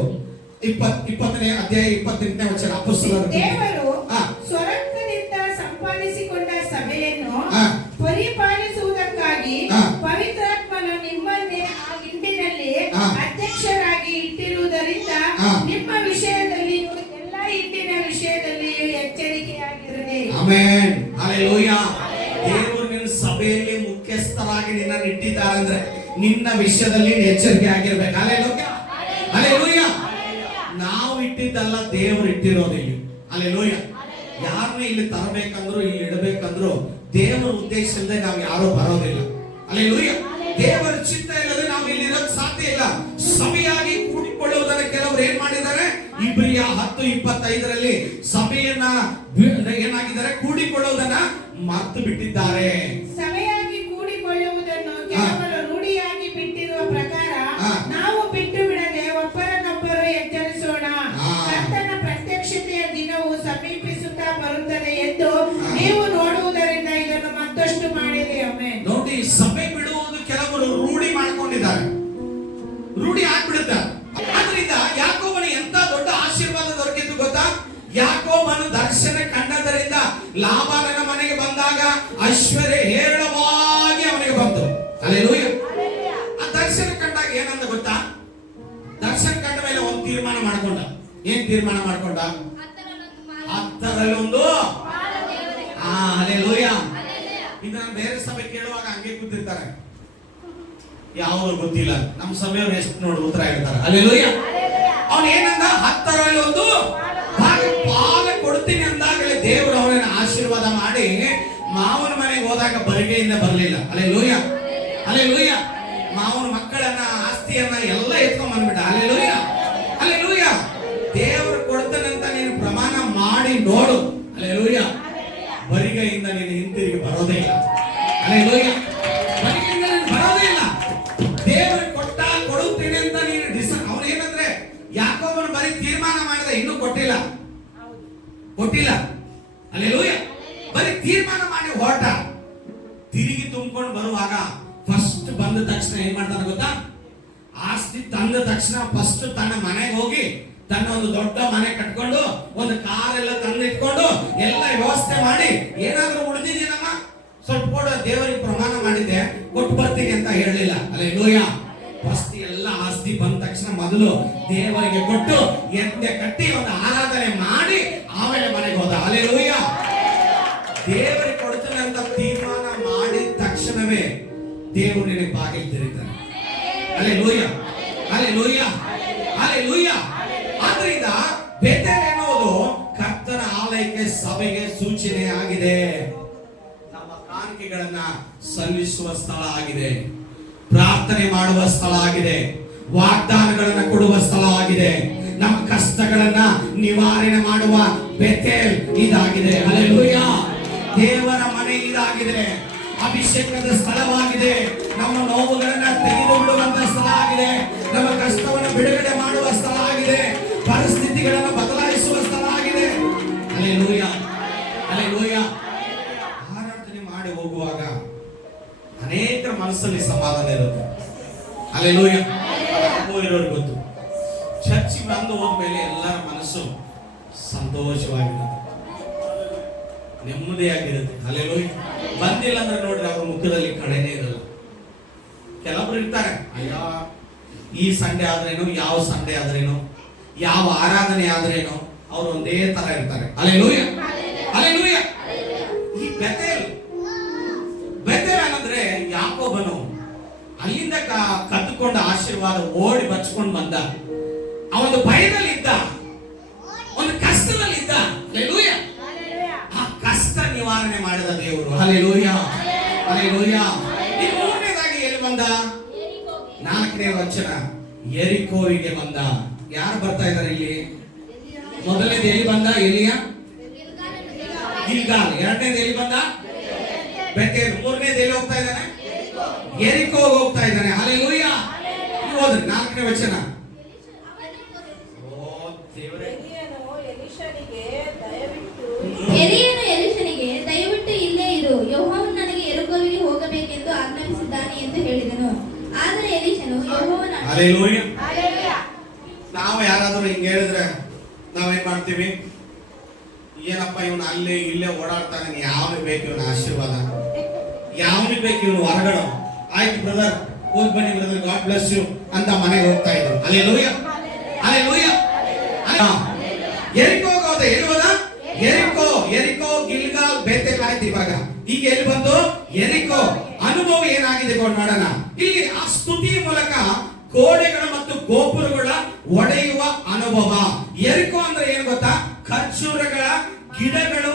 20ನೇ ಅಧ್ಯಾಯ 28ನೇ ವಚನ. ಅಪೊಸ್ತಲರ ದೇವರು ಹಾ. ಸ್ವರಕ್ತದಿಂದ ಸಂಪಾದಿಸಿಕೊಂಡ ಸಭೆಯನ್ನು ಹಾ. ಪರಿಪಾಲಿಸುವುದಕ್ಕಾಗಿ ಹಾ. ಪವಿತ್ರಾತ್ಮನು ನಿಮ್ಮನ್ನೇ ಆ ಹಿಂಡಿನಲ್ಲಿ ಹಾ. ಅಧ್ಯಕ್ಷರಾಗಿ ಇಟ್ಟಿರುವುದರಿಂದ ಹಾ. ನಿಮ್ಮ ವಿಷಯದಲ್ಲಿ ಎಲ್ಲ ಹಿಂಡಿನ ವಿಷಯದಲ್ಲಿಯೂ ಎಚ್ಚರಿಕೆಯಾಗಿರದೆ. ಆಮೆನ್. ಹಲ್ಲೆಲೂಯಾ. ದೇವರು ನಿನ್ನ ಸಭೆಯಲ್ಲಿ ಮುಖ್ಯಸ್ಥರಾಗಿ ನಿನ್ನನ್ನು ಇಟ್ಟಿದ್ದಾರೆ ಅಂದ್ರೆ ನಿನ್ನ ವಿಷಯದಲ್ಲಿ ಎಚ್ಚರಿಕೆ ಆಗಿರ್ಬೇಕು. Hallelujah, hallelujah. ನಾವು ಇಟ್ಟಿದ್ದಲ್ಲ, ದೇವರು ಇಟ್ಟಿರೋದು ಇಲ್ಲಿ. ಹಲ್ಲೆಲೂಯಾ. ಯಾರನ್ನ ಇಲ್ಲಿ ತರಬೇಕಂದ್ರು, ಇಲ್ಲಿ ಇಡಬೇಕಂದ್ರು ದೇವರ ಉದ್ದೇಶ ಇಲ್ಲದೆ ನಾವು ಯಾರು ಬರೋದಿಲ್ಲ. ಹಲ್ಲೆಲೂಯಾ. ದೇವರ ಚಿತ್ತ ಇಲ್ಲದೆ ನಾವು ಇಲ್ಲಿ ಇರೋಕ್ ಸಾಧ್ಯ ಇಲ್ಲ. ಸಭೆಯಾಗಿ ಕೂಡಿಕೊಳ್ಳುವುದನ್ನ ಕೆಲವರು ಏನ್ ಮಾಡಿದ್ದಾರೆ? ಇಬ್ರಿಯ 10:25 ಸಭೆಯನ್ನ ಏನಾಗಿದ್ದಾರೆ? ಕೂಡಿಕೊಳ್ಳುವುದನ್ನ ಮರೆತು ಬಿಟ್ಟಿದ್ದಾರೆ. ಸಭೆಯಾಗಿ ಕೂಡಿಕೊಳ್ಳುವುದನ್ನು ಕೆಲವರು ರೂಢಿಯಾಗಿ ಬಿಟ್ಟಿರುವ ಪ್ರಕಾರ ಹಾ. ನಾವು ಬಿಟ್ಟು ಬಿಡದೆ ಒಬ್ಬರನ್ನೊಬ್ಬರು ಎಚ್ಚರಿಸೋಣ. ಹಾ. ಕರ್ತನ ಪ್ರತ್ಯಕ್ಷತೆಯ ದಿನವು ಸಮೀಪಿಸುತ್ತಾ ಬರುತ್ತದೆ ಎಂದು ಹಾ. ನೀವು ನೋಡುವುದರಿಂದ ಇದನ್ನು ಮತ್ತಷ್ಟು ಮಾಡಿದೆ. ಆಮೆನ್. ನೋಡಿ, ಸಭೆ ಬಿಡುವುದು ಕೆಲವರು ರೂಢಿ ಮಾಡ್ಕೊಂಡಿದ್ದಾರೆ, ರೂಢಿ ಆಗ್ಬಿಡುತ್ತಾರೆ. ಆದ್ರಿಂದ ಯಾಕೋಬನ ಎಂತ ದೊಡ್ಡ ಆಶೀರ್ವಾದ ದೊರಕಿತ್ತು ಗೊತ್ತಾ? ಯಾಕೋಬನು ದರ್ಶನ ಕಂಡದರಿಂದ ಲಾಬಾನನ ಮನೆಗೆ ಬಂದಾಗ ಐಶ್ವರ್ಯ ಹೇರಳವಾಗಿ ಅವನಿಗೆ ಬಂತು. ಹಲ್ಲೆಲೂಯಾ. ಆ ದರ್ಶನ ಕಂಡಾಗ ಏನಂತ ಗೊತ್ತಾ? ದರ್ಶನ ಕಂಡ ಮೇಲೆ ಒಂದು ತೀರ್ಮಾನ ಮಾಡ್ಕೊಂಡ. ಏನ್ ತೀರ್ಮಾನ ಮಾಡ್ಕೊಂಡ? 10ರಲ್ಲಿ ಒಂದು. ಹಲ್ಲೆಲೂಯಾ. ಇದನ್ನ ಬೇರೆ ಸಭೆ ಕೇಳುವಾಗ ಹಂಗೆ ಕೂತಿರ್ತಾರೆ, ಯಾವುದು ಗೊತ್ತಿಲ್ಲ. ನಮ್ಮ ಸಭೆಯವರು ಎಷ್ಟು ನೋಡಿ ಉತ್ತರ ಹೇಳ್ತಾರೆ. ಹಲ್ಲೆಲೂಯಾ. ಅವನು ಏನಂದ? 10ರಲ್ಲಿ ಒಂದು ಪಾಲ ಕೊಡ್ತೀನಿ ಅಂದಾಗಲೇ ದೇವರು ಅವನನ್ನ ಆಶೀರ್ವಾದ ಮಾಡಿ ಮಾವನ ಮನೆಗೆ ಹೋದಾಗ ಬರಿಗೆಯಿಂದ ಬರಲಿಲ್ಲ. Hallelujah, hallelujah. ಮಾವನ ಮಕ್ಕಳನ್ನ, ಆಸ್ತಿಯನ್ನ ಎಲ್ಲ ಎತ್ಕೊಂಡ್ ಬಂದ್ಬಿಟ್ಟ. Hallelujah, hallelujah. ದೇವರು ಕೊಡ್ತಾನಂತ ನೀನು ಪ್ರಮಾಣ ಮಾಡಿ ನೋಡು. ಹಲ್ಲೆಲೂಯಾ. ಬರಿಗೆಯಿಂದ ನೀನು ಹಿಂತಿರುಗಿ ಬರೋದೇ ಇಲ್ಲ. ಹಲ್ಲೆಲೂಯಾ. ಬರಿಗೆಯಿಂದ ನೀನು ಬರೋದೇ ಇಲ್ಲ. ದೇವರು ಕೊಡುತ್ತೀನಿ ಅಂತ ನೀನು ಅವನು ಏನಂದ್ರೆ ಯಾಕೋಬನು ಬರೀ ತೀರ್ಮಾನ ಮಾಡಿದ, ಇನ್ನೂ ಕೊಟ್ಟಿಲ್ಲ. ಹಲ್ಲೆಲೂಯಾ. ಬರೀ ತೀರ್ಮಾನ ಮಾಡಿ ಹೊರಟ. ತಿರುಗಿ ತುಂಬಿಕೊಂಡು ಬರುವಾಗ ಫಸ್ಟ್ ಬಂದ ತಕ್ಷಣ ಏನ್ ಮಾಡ್ತಾನೆ ಗೊತ್ತಾ? ಆಸ್ತಿ ತಂದ ತಕ್ಷಣ ಫಸ್ಟ್ ತನ್ನ ಮನೆಗೆ ಹೋಗಿ ತನ್ನ ಒಂದು ದೊಡ್ಡ ಮನೆ ಕಟ್ಕೊಂಡು ಒಂದು ಕಾರೆಲ್ಲ ತಂದಿಟ್ಕೊಂಡು ಸ್ವಲ್ಪ ಕೊಡು ದೇವರಿಗೆ ಪ್ರಮಾಣ ಮಾಡಿದ್ದೆ ಕೊಟ್ಟು ಬರ್ತೀನಿ ಅಂತ ಹೇಳಲಿಲ್ಲ. ಅಲ್ಲೇಲೂಯಾ. ಫಸ್ಟ್ ಎಲ್ಲ ಆಸ್ತಿ ಬಂದ ತಕ್ಷಣ ಮೊದಲು ದೇವರಿಗೆ ಕೊಟ್ಟು ಎತ್ತೆ ಕಟ್ಟಿ ಒಂದು ಆರಾಧನೆ ಮಾಡಿ ಆಮೇಲೆ ಮನೆಗೆ ಹೋದ. ಅಲ್ಲೇಲೂಯಾ. ದೇವರಿಗೆ ಕೊಡ್ತಾನೆ ಅಂತ ತೀರ್ಮಾನ ಮಾಡಿದ ತಕ್ಷಣವೇ ದೇವರು ನಿನಗೆ ಬಾಗಿಲು ತೆರೀತಾನೆ. ಅಲ್ಲೇಲೂಯಾ. ಅಲ್ಲೇಲೂಯಾ. ಅಲ್ಲೇಲೂಯಾ. ಆದ್ರಿಂದ ಬೇತೇಲ್ ಎನ್ನುವುದು ಕರ್ತನ ಆಲಯಕ್ಕೆ ಸಭೆಗೆ ಸೂಚನೆ ಆಗಿದೆ. ನಮ್ಮ ಕಾಣಿಕೆಗಳನ್ನ ಸಲ್ಲಿಸುವ ಸ್ಥಳ ಆಗಿದೆ, ಪ್ರಾರ್ಥನೆ ಮಾಡುವ ಸ್ಥಳ ಆಗಿದೆ, ವಾಗ್ದಾನಗಳನ್ನ ಕೊಡುವ ಸ್ಥಳ ಆಗಿದೆ, ನಮ್ಮ ಕಷ್ಟಗಳನ್ನ ನಿವಾರಣೆ ಮಾಡುವ ಬೇತೇಲ್ ಇದಾಗಿದೆ. ಹಲ್ಲೆಲೂಯಾ. ದೇವರ ಮನೆ ಇದಾಗಿದೆ, ಅಭಿಷೇಕದ ಸ್ಥಳವಾಗಿದೆ, ನಮ್ಮ ನೋವುಗಳನ್ನ ತೆಗೆದು ಬಿಡುವಂತ ಸ್ಥಳ ಆಗಿದೆ, ನಮ್ಮ ಕಷ್ಟವನ್ನು ಬಿಡುಗಡೆ ಮಾಡುವ ಸ್ಥಳ ಆಗಿದೆ, ಪರಿಸ್ಥಿತಿಗಳನ್ನು ಬದಲಾಯಿಸುವ ಸ್ಥಳ ಆಗಿದೆ. ಹಲ್ಲೆಲೂಯಾ. ಹಲ್ಲೆಲೂಯಾ. ಆರಾಧನೆ ಮಾಡಿ ಹೋಗುವಾಗ ಅನೇಕ ಮನಸ್ಸಲ್ಲಿ ಸಮಾಧಾನ ಇರುತ್ತೆ. ಹಲ್ಲೆಲೂಯಾ. ಇರೋರು ಗೊತ್ತು, ಚರ್ಚಿಗೆ ಬಂದು ಹೋದ್ಮೇಲೆ ಎಲ್ಲರ ಮನಸ್ಸು ಸಂತೋಷವಾಗಿರುತ್ತೆ, ನೆಮ್ಮದಿಯಾಗಿರುತ್ತೆ. ಹಲ್ಲೆಲೂಯಾ. ಬಂದಿಲ್ಲ ಅಂದ್ರೆ ನೋಡ್ರಿ ಅವ್ರ ಮುಖದಲ್ಲಿ ಕಳೆನೇ ಇರಲ್ಲ. ಕೆಲವೊಬ್ರು ಇರ್ತಾರೆ, ಅಯ್ಯ ಈ ಸಂಡೆ ಆದ್ರೇನು, ಯಾವ ಸಂಡೆ ಆದ್ರೇನು, ಯಾವ ಆರಾಧನೆ ಆದ್ರೇನು ಅವ್ರು ಒಂದೇ ತರ ಇರ್ತಾರೆ. ಹಲ್ಲೆಲೂಯಾ. ಹಲ್ಲೆಲೂಯಾ. ಈ ಬೇತೇಲ್ ಅನ್ನಂದ್ರೆ ಯಾಕೋಬನು ಅಲ್ಲಿಂದ ಕದ್ದುಕೊಂಡ ಆಶೀರ್ವಾದ ಓಡಿ ಬಚ್ಕೊಂಡು ಬಂದ. ಅವನು ಭಯದಲ್ಲಿ ಇದ್ದ, ಒಂದು ಕಷ್ಟದಲ್ಲಿ ಇದ್ದ. ಹಲ್ಲೆಲೂಯಾ. ಆ ಕಷ್ಟ ನಿವಾರಣೆ ಮಾಡಿದ ದೇವರು. ಹಲ್ಲೆಲೂಯಾ. ಹಲ್ಲೆಲೂಯಾ. ಇನ್ನು ಮೂರನೇದಾಗಿ ಎಲ್ಲಿ ಬಂದ? 4ನೇ ವಚನ, ಯೆರಿಕೋವಿಗೆ ಬಂದ. ಯಾರು ಬರ್ತಾ ಇದ್ದಾರೆ ಇಲ್ಲಿ? ಮೊದಲನೇದು ಎಲ್ಲಿ ಬಂದ? ಎಲಿಯ ಗಿಲ್ಗಾಲ್. ಎರಡನೇದು ಎಲ್ಲಿ ಬಂದ? ಬೇತೇಲ್. ಮೂರನೇದು ಎಲ್ಲಿ ಹೋಗ್ತಾ ಇದ್ದಾನೆ? ಯೆರಿಕೋ ಹೋಗ್ತಾ ಇದ್ದಾನೆ. ಹಲ್ಲೆಲೂಯಾ. ಹೋದ್ರೆ 4ನೇ ವಚನ. ಎಲೀಯನು ಎಲೀಷನಿಗೆ, ದಯವಿಟ್ಟು ಇಲ್ಲೇ ಇರು, ಯೆಹೋವನು ನನಗೆ ಯೆರಿಕೋವಿಗೆ ಹೋಗಬೇಕೆಂದು ಆಜ್ಞಾಪಿಸಿದ್ದಾನೆ ಎಂದು ಹೇಳಿದನು. ಆದರೆ ಎಲೀಷನು ಯೆಹೋವನ ಹಲ್ಲೆಲೂಯಾ. ನಾವು ಯಾರಾದ್ರೂ ಹಿಂಗೆ ಹೇಳಿದ್ರೆ ನಾವೇನ್ ಮಾಡ್ತೀವಿ? ಏನಪ್ಪ ಇವನು ಅಲ್ಲೇ ಇಲ್ಲೇ ಓಡಾಡ್ತಾನೆ, ಯಾವನಿಗೆ ಬೇಕು ಇವನ ಆಶೀರ್ವಾದ, ಯಾವನಿಗೆ ಬೇಕು ಇವನು ಹೊರಗಡೆ. ಆಯ್ತು ಬ್ರದರ್, ಹೋಗಿ ಬನ್ನಿ ಬ್ರದರ್, ಗಾಡ್ ಬ್ಲೆಸ್ ಯು ಅಂತ ಮನೆಗೆ ಹೋಗ್ತಾ ಇದ್ರು. ಹಲ್ಲೆಲೂಯಾ. ಹಲ್ಲೆಲೂಯಾ. ಯೆರಿಕೋಗೆ ಹೋದ. ಎಲ್ಲಿ ಹೋದ? ಯೆರಿಕೋ ಗಿಲ್ಗಾಲ್ ಬೇತೇಲ್ ಆಯ್ತು. ಇವಾಗ ಈಗ ಎಲ್ಲಿ ಬಂದು? ಯೆರಿಕೋ. ಅನುಭವ ಏನಾಗಿದೆ ನೋಡೋಣ. ಇಲ್ಲಿ ಆ ಸ್ತುತಿ ಮೂಲಕ ಗೋಡೆಗಳ ಮತ್ತು ಗೋಪುರಗಳ ಒಡೆಯುವ ಅನುಭವ. ಯೆರಿಕೋ ಅಂದ್ರೆ ಏನು ಗೊತ್ತಾ? ಖರ್ಜೂರಗಳ ಗಿಡಗಳು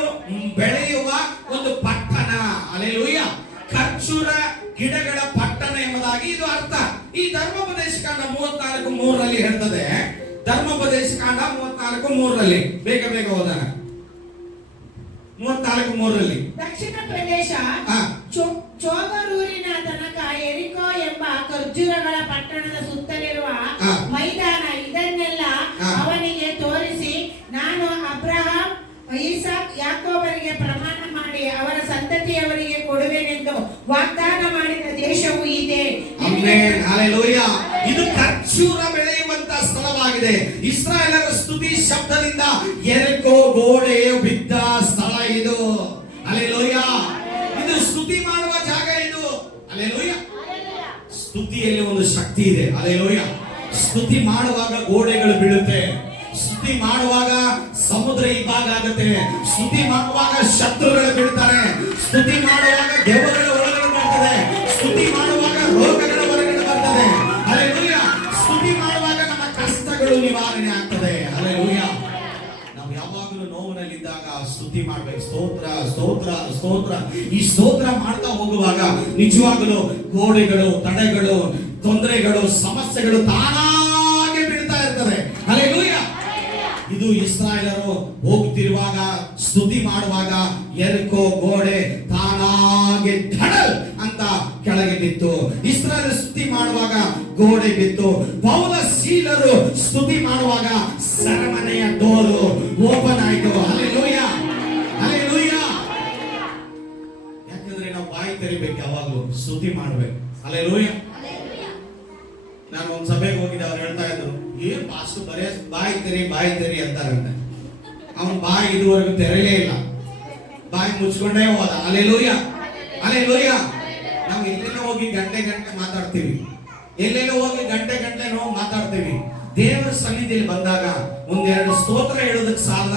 ಬೆಳೆಯುವ ಒಂದು ಪಟ್ಟಣ. ಹಲ್ಲೆಲೂಯಾ. ಖರ್ಜೂರ ಗಿಡಗಳ ಪಟ್ಟಣ ಎಂಬುದಾಗಿ ಇದು ಅರ್ಥ. ಈ ಧರ್ಮೋಪದೇಶಕಾಂಡ 34:3 ಹೇಳ್ತದೆ. ಧರ್ಮೋಪದೇಶಕಾಂಡ 34:3 ಬೇಗ ಬೇಗ ಓದೋಣ. 34:3 ದಕ್ಷಿಣ ಪ್ರದೇಶ ಚೋಗರೂರಿನ ತನಕ ಯೆರಿಕೋ ಎಂಬ ಖರ್ಜೂರಗಳ ಪಟ್ಟಣದ ಸುತ್ತಲಿರುವ ಮೈದಾನ ಇದನ್ನೆಲ್ಲ ಅವನಿಗೆ ತೋರಿಸಿ, ನಾನು ಅಬ್ರಹಾಂ, ಇಸಾಕ್, ಯಾಕೋಬರಿಗೆ ಪ್ರಮಾಣ ಮಾಡಿ ಅವರ ಸಂತತಿಯವರಿಗೆ ಕೊಡುವೆನೆಂದು ವಾಗ್ದಾನ ಮಾಡಿದ ದೇಶವು ಇದೆ. ಆಮೆನ್. ಹಲ್ಲೆಲೂಯಾ. ಇದು ಖರ್ಜೂರ ಬೆಳೆಯುವಂತ ಸ್ಥಳವಾಗಿದೆ. ಇಸ್ರಾಯೇಲರ ಸ್ತುತಿ ಶಬ್ದದಿಂದ ಯೆರಿಕೋ ಗೋಡೆಯು ಬಿದ್ದ ಸ್ಥಳ ಇದು. ಹಲ್ಲೆಲೂಯಾ. ಇದು ಸ್ತುತಿ ಮಾಡುವ ಜಾಗ ಇದು. ಹಲ್ಲೆಲೂಯಾ. ಸ್ತುತಿಯಲ್ಲಿ ಒಂದು ಶಕ್ತಿ ಇದೆ. ಹಲ್ಲೆಲೂಯಾ. ಸ್ತುತಿ ಮಾಡುವಾಗ ಗೋಡೆಗಳು ಬೀಳುತ್ತೆ. ಸ್ತುತಿ ಮಾಡುವಾಗ ಸಮುದ್ರ ಇಬ್ಬಾಗ ಆಗುತ್ತೆ. ಸ್ತುತಿ ಮಾಡುವಾಗ ಶತ್ರುಗಳು ಬೀಳ್ತಾರೆ. ಸ್ತುತಿ ಮಾಡುವಾಗ ದೇವಗಳ ಒಳಗಡೆ ಬರ್ತದೆ. ಸ್ತುತಿ ಮಾಡುವಾಗ ರೋಗಗಳ ಹೊರಗಡೆ ಬರ್ತದೆ. ಹಲ್ಲೆಲೂಯಾ. ಸ್ತುತಿ ಮಾಡುವಾಗ ನಮ್ಮ ಕಷ್ಟಗಳು ನಿವಾರಣೆ ಆಗ್ತದೆ. ಹಲ್ಲೆಲೂಯಾ. ನಾವು ಯಾವಾಗಲೂ ನೋವಿನಲ್ಲಿದ್ದಾಗ ಸ್ತುತಿ ಮಾಡ್ಬೇಕು. ಸ್ತೋತ್ರ ಸ್ತೋತ್ರ ಸ್ತೋತ್ರ. ಈ ಸ್ತೋತ್ರ ಮಾಡ್ತಾ ಹೋಗುವಾಗ ನಿಜವಾಗಲೂ ಗೋಡೆಗಳು, ತಡೆಗಳು, ತೊಂದರೆಗಳು, ಸಮಸ್ಯೆಗಳು ತಾನಾಗೆ ಬೀಳ್ತಾ ಇರ್ತದೆ. ಹಲ್ಲೆಲೂಯಾ. ಇದು ಇಸ್ರಾಯೇಲರು ಹೋಗುತ್ತಿರುವಾಗ ಸ್ತುತಿ ಮಾಡುವಾಗ ಯೆರಿಕೋ ಗೋಡೆ ತಾನಾಗೆ ಧಡಲ್ ಅಂತ ಕೆಳಗೆ ಬಿತ್ತು. ಇಸ್ರಾಯೇಲ್ ಸ್ತುತಿ ಮಾಡುವಾಗ ಗೋಡೆ ಬಿತ್ತು. ಪೌಲ ಶೀಲರು ಸ್ತುತಿ ಮಾಡುವಾಗ ಸೆರೆಮನೆಯ ಡೋರು ಓಪನ್ ಆಯಿತು. ಹಲ್ಲೆಲೂಯಾ. ಹಲ್ಲೆಲೂಯಾ. ಯಾಕಂದ್ರೆ ನಾವು ಬಾಯಿ ತೆರಿಬೇಕು, ಯಾವಾಗಲೂ ಸ್ತುತಿ ಮಾಡ್ಬೇಕು. ಹಲ್ಲೆಲೂಯಾ. ನಾನು ಒಂದ್ ಸಭೆಗೆ ಹೋಗಿದ್ದೆ, ಅವ್ರು ಹೇಳ್ತಾ ಇದ್ರು, ಏನ್ ಪಾಸ್ಟರ್ ಬರೇ ಬಾಯಿ ತೆರಿ ಅಂತಾರಂತೆ. ಅವನ್ ಬಾಯಿ ಇದುವರೆಗೂ ತೆರಲೇ ಇಲ್ಲ, ಬಾಯಿ ಮುಚ್ಕೊಂಡೇ ಹೋದ. ಹಲ್ಲೆಲೂಯಾ. ಅಲ್ಲೇಲೂಯ. ನಾವು ಎಲ್ಲೆಲ್ಲ ಹೋಗಿ ಗಂಟೆ ಮಾತಾಡ್ತೀವಿ, ಎಲ್ಲೆಲ್ಲ ಹೋಗಿ ಗಂಟೆ ನಾವು ಮಾತಾಡ್ತೀವಿ. ದೇವರ ಸನ್ನಿಧಿಯಲ್ಲಿ ಬಂದಾಗ ಒಂದೆರಡು ಸ್ತೋತ್ರ ಹೇಳೋದಕ್ಕೆ ಸಾಲ.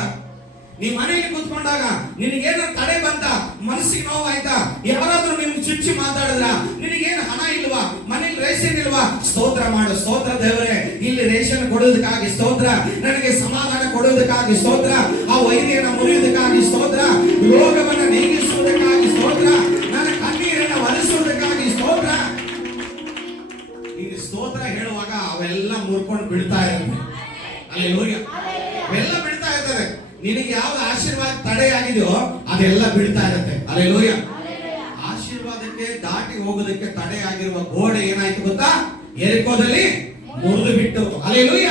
ನೀ ಮನೆಯಲ್ಲಿ ಕೂತ್ಕೊಂಡಾಗ ನಿನಗೇನ ತಡೆ ಬಂತ, ಮನಸ್ಸಿಗೆ ನೋವಾಯ್ತಾ, ಯಾರಾದ್ರೂ ನಿಮ್ಗೆ ಚುಚ್ಚಿ ಮಾತಾಡಿದ್ರ, ನಿನಗೇನು ಹಣ ಇಲ್ವಾ, ಮನೇಲಿ ರೇಷನ್ ಇಲ್ವಾ, ಸ್ತೋತ್ರ ಮಾಡು. ಸ್ತೋತ್ರ ದೇವರೇ, ಇಲ್ಲಿ ರೇಷನ್ ಕೊಡೋದಕ್ಕಾಗಿ ಸ್ತೋತ್ರ, ನನಗೆ ಸಮಾಧಾನ ಕೊಡೋದಕ್ಕಾಗಿ ಸ್ತೋತ್ರ, ಆ ವೈದ್ಯನ ಮುರಿಯೋದಕ್ಕಾಗಿ ಸ್ತೋತ್ರ, ರೋಗವನ್ನ ನೀಗಿಸುವುದಕ್ಕಾಗಿ ಸ್ತೋತ್ರ, ನನ್ನ ಕಣ್ಣೀರನ್ನ ಒರೆಸುವುದಕ್ಕಾಗಿ ಸ್ತೋತ್ರ. ಇಲ್ಲಿ ಸ್ತೋತ್ರ ಹೇಳುವಾಗ ಅವೆಲ್ಲ ಮುರ್ಕೊಂಡು ಬಿಡ್ತಾ ಇರುತ್ತೆ. ಅಲ್ಲೇಲೂಯ. ಅವೆಲ್ಲ ಬಿಡ್ತಾ ಇರ್ತದೆ. ನಿನಗೆ ಯಾವ ಆಶೀರ್ವಾದ ತಡೆಯಾಗಿದೆಯೋ ಅದೆಲ್ಲ ಬಿಡ್ತಾ ಇರುತ್ತೆ. ಅಲ್ಲೇಲೂಯ. ಆಶೀರ್ವಾದಕ್ಕೆ ದಾಟಿ ಹೋಗೋದಕ್ಕೆ ತಡೆಯಾಗಿರುವ ಗೋಡೆ ಏನಾಯ್ತು ಗೊತ್ತಾ? ಯೆರಿಕೋದಲ್ಲಿ ಮುರಿದು ಬಿಟ್ಟು. ಅಲ್ಲೇಲೂಯ.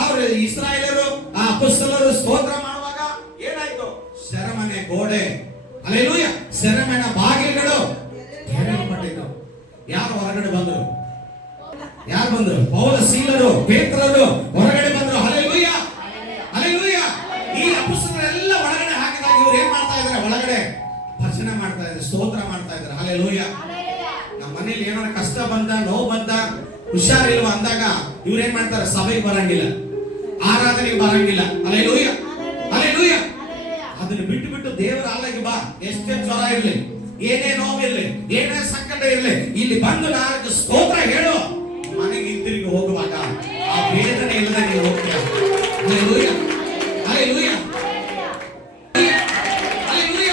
ಅವರು ಇಸ್ರಾಯೇಲರು, ಆ ಅಪೊಸ್ತಲರು ಸ್ತೋತ್ರ ಮಾಡುವಾಗ ಏನಾಯ್ತು? ಸೆರೆಮನೆ ಗೋಡೆ, ಅಲ್ಲೇಲೂಯ, ಸೆರೆಮನೆ ಬಾಗಿಲುಗಳು ತೆರೆಯಲ್ಪಟ್ಟಿತು. ಯಾರು ಹೊರಗಡೆ ಬಂದರು? ಯಾರು ಬಂದ್ರು? ಪೌಲ, ಸೀಲರು, ಪೇತ್ರರು ಹೊರಗಡೆ ಬಂದ್ರು. Hallelujah, hallelujah. ಈ ಅಪೊಸ್ತಲರೆಲ್ಲ ಒಳಗಡೆ ಹಾಕಿದಾಗ ಇವ್ರು ಏನ್ ಮಾಡ್ತಾ ಇದ್ದಾರೆ? ಒಳಗಡೆ ಭಜನೆ ಮಾಡ್ತಾ ಇದ್ದಾರೆ, ಸ್ತೋತ್ರ ಮಾಡ್ತಾ ಇದ್ದಾರೆ. ಹಲ್ಲೆಲೂಯ. ನಮ್ಮ ಮನೇಲಿ ಏನಾರ ಕಷ್ಟ ಬಂದ, ನೋವು ಬಂದ, ಹುಷಾರಿಲ್ವ ಅಂದಾಗ ಇವ್ರು ಏನ್ ಮಾಡ್ತಾರೆ? ಸಭೆಗೆ ಬರಂಗಿಲ್ಲ, ಆರಾಧನೆಗೆ ಬರಂಗಿಲ್ಲ. Hallelujah, hallelujah. ಅದನ್ನ ಬಿಟ್ಟು ಬಿಟ್ಟು ದೇವರ ಆಲಯಕ್ಕೆ ಬಾ. ಎಷ್ಟೇ ಜ್ವರ ಇರ್ಲಿ, ಏನೇ ನೋವಿರ್ಲಿ, ಏನೇ ಸಂಕಟ ಇರ್ಲಿ, ಇಲ್ಲಿ ಬಂದು ನಾಲ್ಕು ಸ್ತೋತ್ರ ಹೇಳು. ಮನೆಗೆ ಹಿಂತಿರುಗಿ ಹೋಗುವಾಗ ಆ ವೇದನೆ ಇಲ್ಲದೆ ನೀವು ಹೋಗ್ತೀಯ. Hallelujah, hallelujah, hallelujah.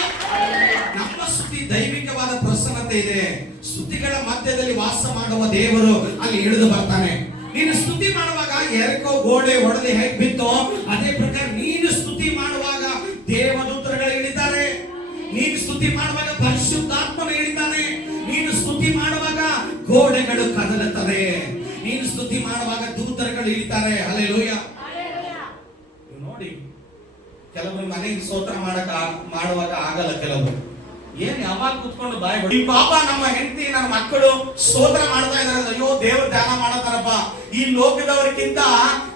ನಮ್ಮ ಸ್ತುತಿ ದೈವಿಕವಾದ ಪ್ರಸನ್ನತೆ ಇದೆ. ಸ್ತುತಿಗಳ ಮಧ್ಯದಲ್ಲಿ ವಾಸ ಮಾಡುವ ದೇವರು ಅಲ್ಲಿ ಇಳಿದು ಬರ್ತಾನೆ. ನೀನು ಸ್ತುತಿ ಮಾಡುವಾಗ ಯೆರಿಕೋ ಗೋಡೆ ಒಡೆದು ಹೇಗೆ ಬಿತ್ತೋ ಅದೇ ಪ್ರಕಾರ ನೀನು ಸ್ತುತಿ ಮಾಡುವಾಗ ದೇವದೂತರುಗಳು ಇಳಿತಾರೆ. ನೀನು ಸ್ತುತಿ ಮಾಡುವಾಗ ಪರಿಶುದ್ಧಾತ್ಮನು ಇಳಿತಾನೆ. ನೀನು ಸ್ತುತಿ ಮಾಡುವಾಗ ಗೋಡೆಗಳು ಕದಲುತ್ತವೆ. ನೀನು ಸ್ತುತಿ ಮಾಡುವಾಗ ದೂತರುಗಳು ಇಳಿತಾರೆ. ಹಲ್ಲೆಲೂಯ. ನೋಡಿ, ಕೆಲವರು ಮನೆಗೆ ಸ್ತೋತ್ರ ಮಾಡುವಾಗ ಆಗಲ್ಲ. ಕೆಲವರು ಏನ್ ಯಾವಾಗ ಕುತ್ಕೊಂಡು ಬಾಯಿ ಈ ಪಾಪ ನಮ್ಮ ಹೆಂಡತಿ, ನನ್ನ ಮಕ್ಕಳು ಸ್ತೋತ್ರ ಮಾಡ್ತಾ ಇದಾರೆ, ಅಯ್ಯೋ ದೇವ್ರ ಧ್ಯಾನ ಮಾಡತಾರಪ್ಪ. ಈ ಲೋಕದವರಿಗಿಂತ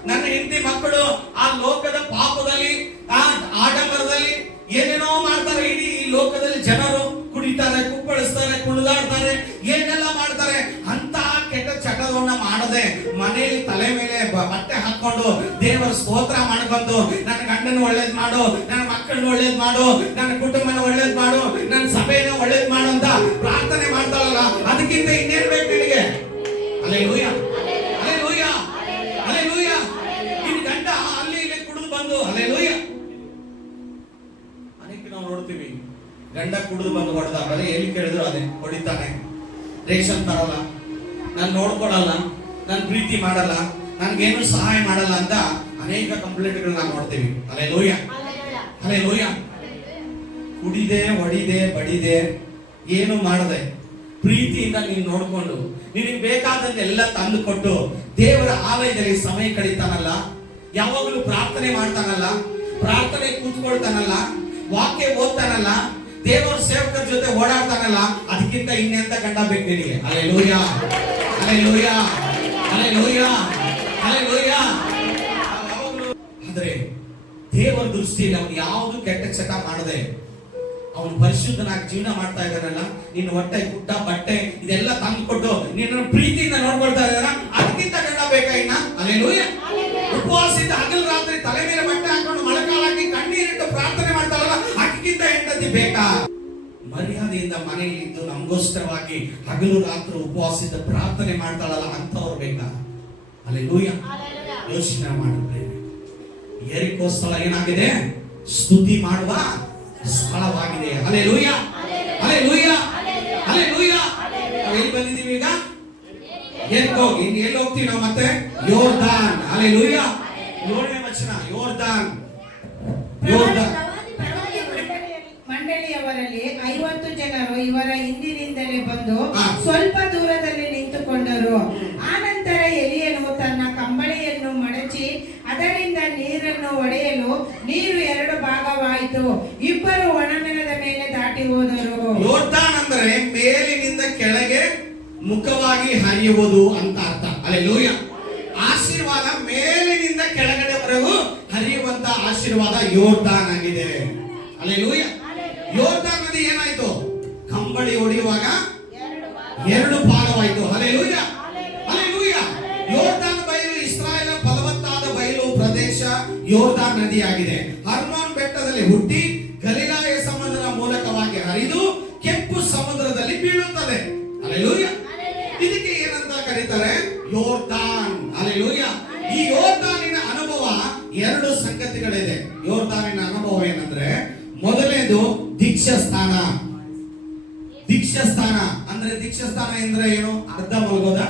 ನನ್ನ ಹೆಂಡತಿ ಮಕ್ಕಳು ಆ ಲೋಕದ ಪಾಪದಲ್ಲಿ, ಆ ಆಡಂಬರದಲ್ಲಿ ಏನೇನೋ ಮಾಡ್ತಾರೆ. ಇಡೀ ಈ ಲೋಕದಲ್ಲಿ ಜನರು ಕುಡಿತಾರೆ, ಕುಪ್ಪಳಿಸ್ತಾರೆ, ಕುಣಿದಾಡ್ತಾರೆ, ಏನೆಲ್ಲ ಮಾಡ್ತಾರೆ. ಅಂತ ಕೆಟ್ಟ ಚಟವನ್ನ ಮಾಡದೆ ಮನೆಯಲ್ಲಿ ತಲೆ ಮೇಲೆ ಬಟ್ಟೆ ಹಾಕೊಂಡು ದೇವರ ಸ್ತೋತ್ರ ಮಾಡ್ಕೊಂಡು, ನನ್ನ ಗಂಡನ ಒಳ್ಳೇದ್ ಮಾಡು, ನನ್ನ ಮಕ್ಕಳನ್ನ ಒಳ್ಳೇದ್ ಮಾಡು, ನನ್ನ ಕುಟುಂಬನ ಒಳ್ಳೇದ್ ಮಾಡು, ನನ್ನ ಸಭೆನ ಒಳ್ಳೇದ್ ಮಾಡು ಅಂತ ಪ್ರಾರ್ಥನೆ ಮಾಡ್ತಾರಲ್ಲ, ಅದಕ್ಕಿಂತ ಇನ್ನೇನ್ ಬೇಕು ನಿನಗೆ? Hallelujah, hallelujah, hallelujah. ನಿನ್ ಗಂಡ ಅಲ್ಲಿ ಇಲ್ಲಿ ಕುಡಿದು ಬಂದು, ಹಲ್ಲೆಲೂಯ. ಅನೇಕ ನಾವು ನೋಡ್ತೀವಿ, ಗಂಡ ಕುಡಿದು ಬಂದು ಹೊಡೆದ ಬರೀ ಎಲ್ಲಿ ಕೇಳಿದ್ರು ಅದೇ ಹೊಡಿತಾನೆ. ರೇಷನ್ ತರಲ್ಲ, ನಾನು ನೋಡ್ಕೊಳಲ್ಲ, ನಾನು ಪ್ರೀತಿ ಮಾಡಲ್ಲ, ನನ್ಗೇನು ಸಹಾಯ ಮಾಡಲ್ಲ ಅಂತ ಅನೇಕ ಕಂಪ್ಲೇಂಟ್ಗಳು ನಾವು ನೋಡ್ತೀವಿ. Hallelujah, hallelujah. ಕುಡಿದೆ, ಹೊಡಿದೆ, ಬಡಿದೆ, ಏನು ಮಾಡದೆ ಪ್ರೀತಿಯಿಂದ ನೀನು ನೋಡ್ಕೊಂಡು ನಿನಗೆ ಬೇಕಾದನ್ನೆಲ್ಲ ತಂದು ಕೊಟ್ಟು ದೇವರ ಆಲಯದಲ್ಲಿ ಸಮಯ ಕಳೀತಾನಲ್ಲ, ಯಾವಾಗಲೂ ಪ್ರಾರ್ಥನೆ ಮಾಡ್ತಾನಲ್ಲ, ಪ್ರಾರ್ಥನೆ ಕೂತ್ಕೊಳ್ತಾನಲ್ಲ, ವಾಕ್ಯ ಓದ್ತಾನಲ್ಲ, ದೇವರ ಸೇವಕರ ಜೊತೆ ಓಡಾಡ್ತಾನಲ್ಲ, ಅದಕ್ಕಿಂತ ಇನ್ನೆಂತ ಗಂಡ ಬೇಕು ನಿನಗೆ? Hallelujah, hallelujah, hallelujah, hallelujah. ಆದ್ರೆ ದೇವರ ದೃಷ್ಟಿಯಲ್ಲಿ ಅವನು ಯಾವುದು ಕೆಟ್ಟ ಚಟ ಮಾಡದೆ ಅವನು ಪರಿಶುದ್ಧನಾಗಿ ಜೀವನ ಮಾಡ್ತಾ ಇದ್ದಾನಲ್ಲ, ನಿನ್ನ ಹೊಟ್ಟೆ, ಗುಡ್ಡ, ಬಟ್ಟೆ ಇದೆಲ್ಲ ತಂದು ಕೊಟ್ಟು ನಿನ್ನ ಪ್ರೀತಿಯಿಂದ ನೋಡ್ಕೊಳ್ತಾ ಇದ್ದಾನ, ಅದಕ್ಕಿಂತ ಗಂಡ ಬೇಕಾ ಇನ್ನ? ಹಲ್ಲೆಲೂಯ. ಉಪವಾಸದಿಂದ ಹಗಲು ರಾತ್ರಿ ತಲೆ ಮೇಲೆ ಬಟ್ಟೆ ಹಾಕೊಂಡು ಮೊಳಕಾಲಾಕಿ ಕಣ್ಣೀರಿಟ್ಟು ಪ್ರಾರ್ಥನೆ ಮಾಡ್ತಾರಲ್ಲ, ಅದಕ್ಕಿಂತ ಹೆಂಡತಿ ಬೇಕಾ? ಮರ್ಯಾದೆಯಿಂದ ಮನೆಯಲ್ಲಿ ಇದ್ದು ನಮಗೋಸ್ಕರವಾಗಿ ಹಗಲು ರಾತ್ರಿ ಉಪವಾಸದಿಂದ ಪ್ರಾರ್ಥನೆ ಮಾಡ್ತಾಳಲ್ಲ, ಅಂತವ್ರು ಬೇಕಾ? ಹಲ್ಲೆಲೂಯ. ಯೋಚನೆ ಮಾಡಿದ್ರೆ ಯೆರಿಕೋ ಸ್ಥಳ ಏನಾಗಿದೆ? ಸ್ತುತಿ ಮಾಡುವ ಸ್ಥಳವಾಗಿದೆ. Hallelujah, hallelujah, hallelujah. ನಾವು ಎಲ್ಲಿ ಬಂದಿದ್ದೀವಿ ಈಗ? ಯೆರಿಕೋ. ಇನ್ನು ಎಲ್ಲಿ ಹೋಗ್ತೀವಿ ನಾವು ಮತ್ತೆ? ಯೋರ್ದಾನ್. ಹಲ್ಲೆಲೂಯ. 7ನೇ ವಚನ, ಯೋರ್ದಾನ್. ಯೋರ್ದಾನ್. ಮಂಡಳಿಯವರಲ್ಲಿ 50 ಜನರು ಇವರ ಹಿಂದಿನಿಂದಲೇ ಬಂದು ಸ್ವಲ್ಪ ದೂರದಲ್ಲಿ ನಿಂತುಕೊಂಡರು. ಆನಂತರ ಎಲಿಯನು ತನ್ನ ಕಂಬಳಿಯನ್ನು ಮಡಚಿ ಅದರಿಂದ ನೀರನ್ನು ಒಡೆಯಲು ನೀರು 2 ಭಾಗವಾಯಿತು. ಇಬ್ಬರು ಒಣನೆಲದ ಮೇಲೆ ದಾಟಿ ಹೋದರು. ಯೋರ್ದಾನ್ ಅಂದ್ರೆ ಮೇಲಿನಿಂದ ಕೆಳಗೆ ಮುಖವಾಗಿ ಹರಿಯುವುದು ಅಂತ ಅರ್ಥ. ಹಲ್ಲೆಲೂಯ. ಆಶೀರ್ವಾದ ಮೇಲಿನಿಂದ ಕೆಳಗಡೆವರೆಗೂ ಹರಿಯುವಂತ ಆಶೀರ್ವಾದ ಯೋರ್ದಾನ್ ಆಗಿದೆ. ಹಲ್ಲೆಲೂಯ. ಯೋರ್ದಾನ್ ನದಿ ಏನಾಯ್ತು? ಕಂಬಳಿ ಹುಟ್ಟಿ ಗಲಿಲಾಯ ಸಮುದ್ರದ ಮೂಲಕವಾಗಿ ಹರಿದು ಕೆಂಪು ಸಮುದ್ರದಲ್ಲಿ ಬೀಳುತ್ತದೆ. ಹಲ್ಲೆಲೂಯ. ಇದಕ್ಕೆ ಏನಂತ ಕರೀತಾರೆ? ಯೋರ್ದಾನ್. ಹಲ್ಲೆಲೂಯ. ಈ ಯೋರ್ದಾನಿನ ಅನುಭವ ಎರಡು ಸಂಗತಿಗಳಿದೆ. ಯೋರ್ದಾನಿನ ಅನುಭವ ಏನಂದ್ರೆ, ಮೊದಲನೇದು ದೀಕ್ಷಾಸ್ಥಾನ. ದೀಕ್ಷಾಸ್ಥಾನ ಅಂದ್ರೆ, ದೀಕ್ಷಾಸ್ಥಾನ ಅಂದ್ರೆ ಏನು? ಅರ್ಧ ಮಲಗೋದ,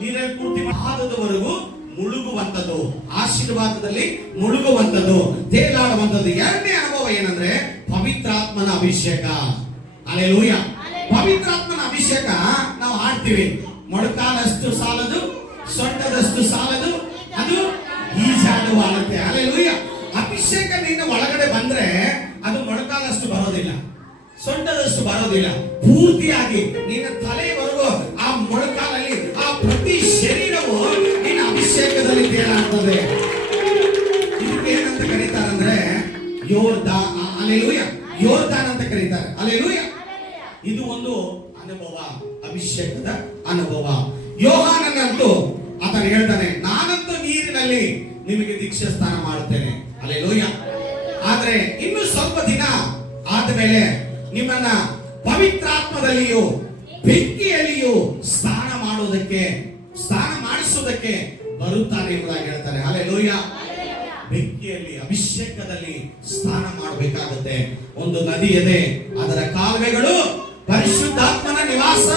ನೀರಲ್ಲಿ ಪೂರ್ತಿ ಪಾದದವರೆಗೂ ಮುಳುಗುವಂತದ್ದು, ಆಶೀರ್ವಾದದಲ್ಲಿ ಮುಳುಗುವಂತದ್ದು, ತೇಲಾಡುವಂತದ್ದು. ಎರಡನೇ ಅನುಭವ ಏನಂದ್ರೆ ಪವಿತ್ರಾತ್ಮನ ಅಭಿಷೇಕ. ಹಲ್ಲೆಲೂಯ. ಪವಿತ್ರಾತ್ಮನ ಅಭಿಷೇಕ ನಾವು ಆಡ್ತೀವಿ. ಮೊಣಕಾಲಷ್ಟು ಸಾಲದು, ಸೊಂಟದಷ್ಟು ಸಾಲದು, ಅದು ಈಜಾಡುವ ಅಳತೆ. ಹಲ್ಲೆಲೂಯ. ಅಭಿಷೇಕ ನಿನ್ನ ಒಳಗಡೆ ಬಂದ್ರೆ ಅದು ಮೊಣಕಾಲಷ್ಟು ಬರೋದಿಲ್ಲ, ಸೊಂಟದಷ್ಟು ಬರೋದಿಲ್ಲ. ಪೂರ್ತಿಯಾಗಿ ನಿನ್ನ ತಲೆವರೆಗೂ ಆ ಮೊಣಕಾಲಲ್ಲಿ ಆ ಪ್ರತಿ ಶರೀರವು ನಿನ್ನ ಅಭಿಷೇಕದಲ್ಲಿ ತೇಲಾಡ್ತದೆ. ಇದಕ್ಕೆ ಏನಂತ ಕರೀತಾರಂದ್ರೆ ಯೋರ್ದಾನ್. ಹಲ್ಲೆಲೂಯ. ಯೋರ್ದಾನ್ ಅಂತ ಕರೀತಾರೆ. ಹಲ್ಲೆಲೂಯ. ಇದು ಒಂದು ಅನುಭವ, ಅಭಿಷೇಕದ ಅನುಭವ. ಯೋಹಾನನಂತೂ ಆತನು ಹೇಳ್ತಾನೆ, ನಾನಂತೂ ನೀರಿನಲ್ಲಿ ನಿಮಗೆ ದೀಕ್ಷಾಸ್ನಾನ ಮಾಡುತ್ತೇನೆ. ಹಲ್ಲೆಲೂಯ. ಆದ್ರೆ ಇನ್ನು ಸ್ವಲ್ಪ ದಿನ ಆದಮೇಲೆ ನಿಮ್ಮನ್ನ ಪವಿತ್ರಾತ್ಮದಲ್ಲಿಯೂ ಬೆಂಕಿಯಲ್ಲಿಯೂ ಸ್ನಾನ ಮಾಡಿಸುವುದಕ್ಕೆ ಬರುತ್ತಾನೆ ಎಂಬುದಾಗಿ ಹೇಳ್ತಾರೆ. ಹಲ್ಲೆಲೂಯ. ಬೆಂಕಿಯಲ್ಲಿ, ಅಭಿಷೇಕದಲ್ಲಿ ಸ್ನಾನ ಮಾಡಬೇಕಾಗುತ್ತೆ. ಒಂದು ನದಿ ಇದೆ, ಅದರ ಕಾಲುವೆಗಳು ಪರಿಶುದ್ಧಾತ್ಮನ ನಿವಾಸ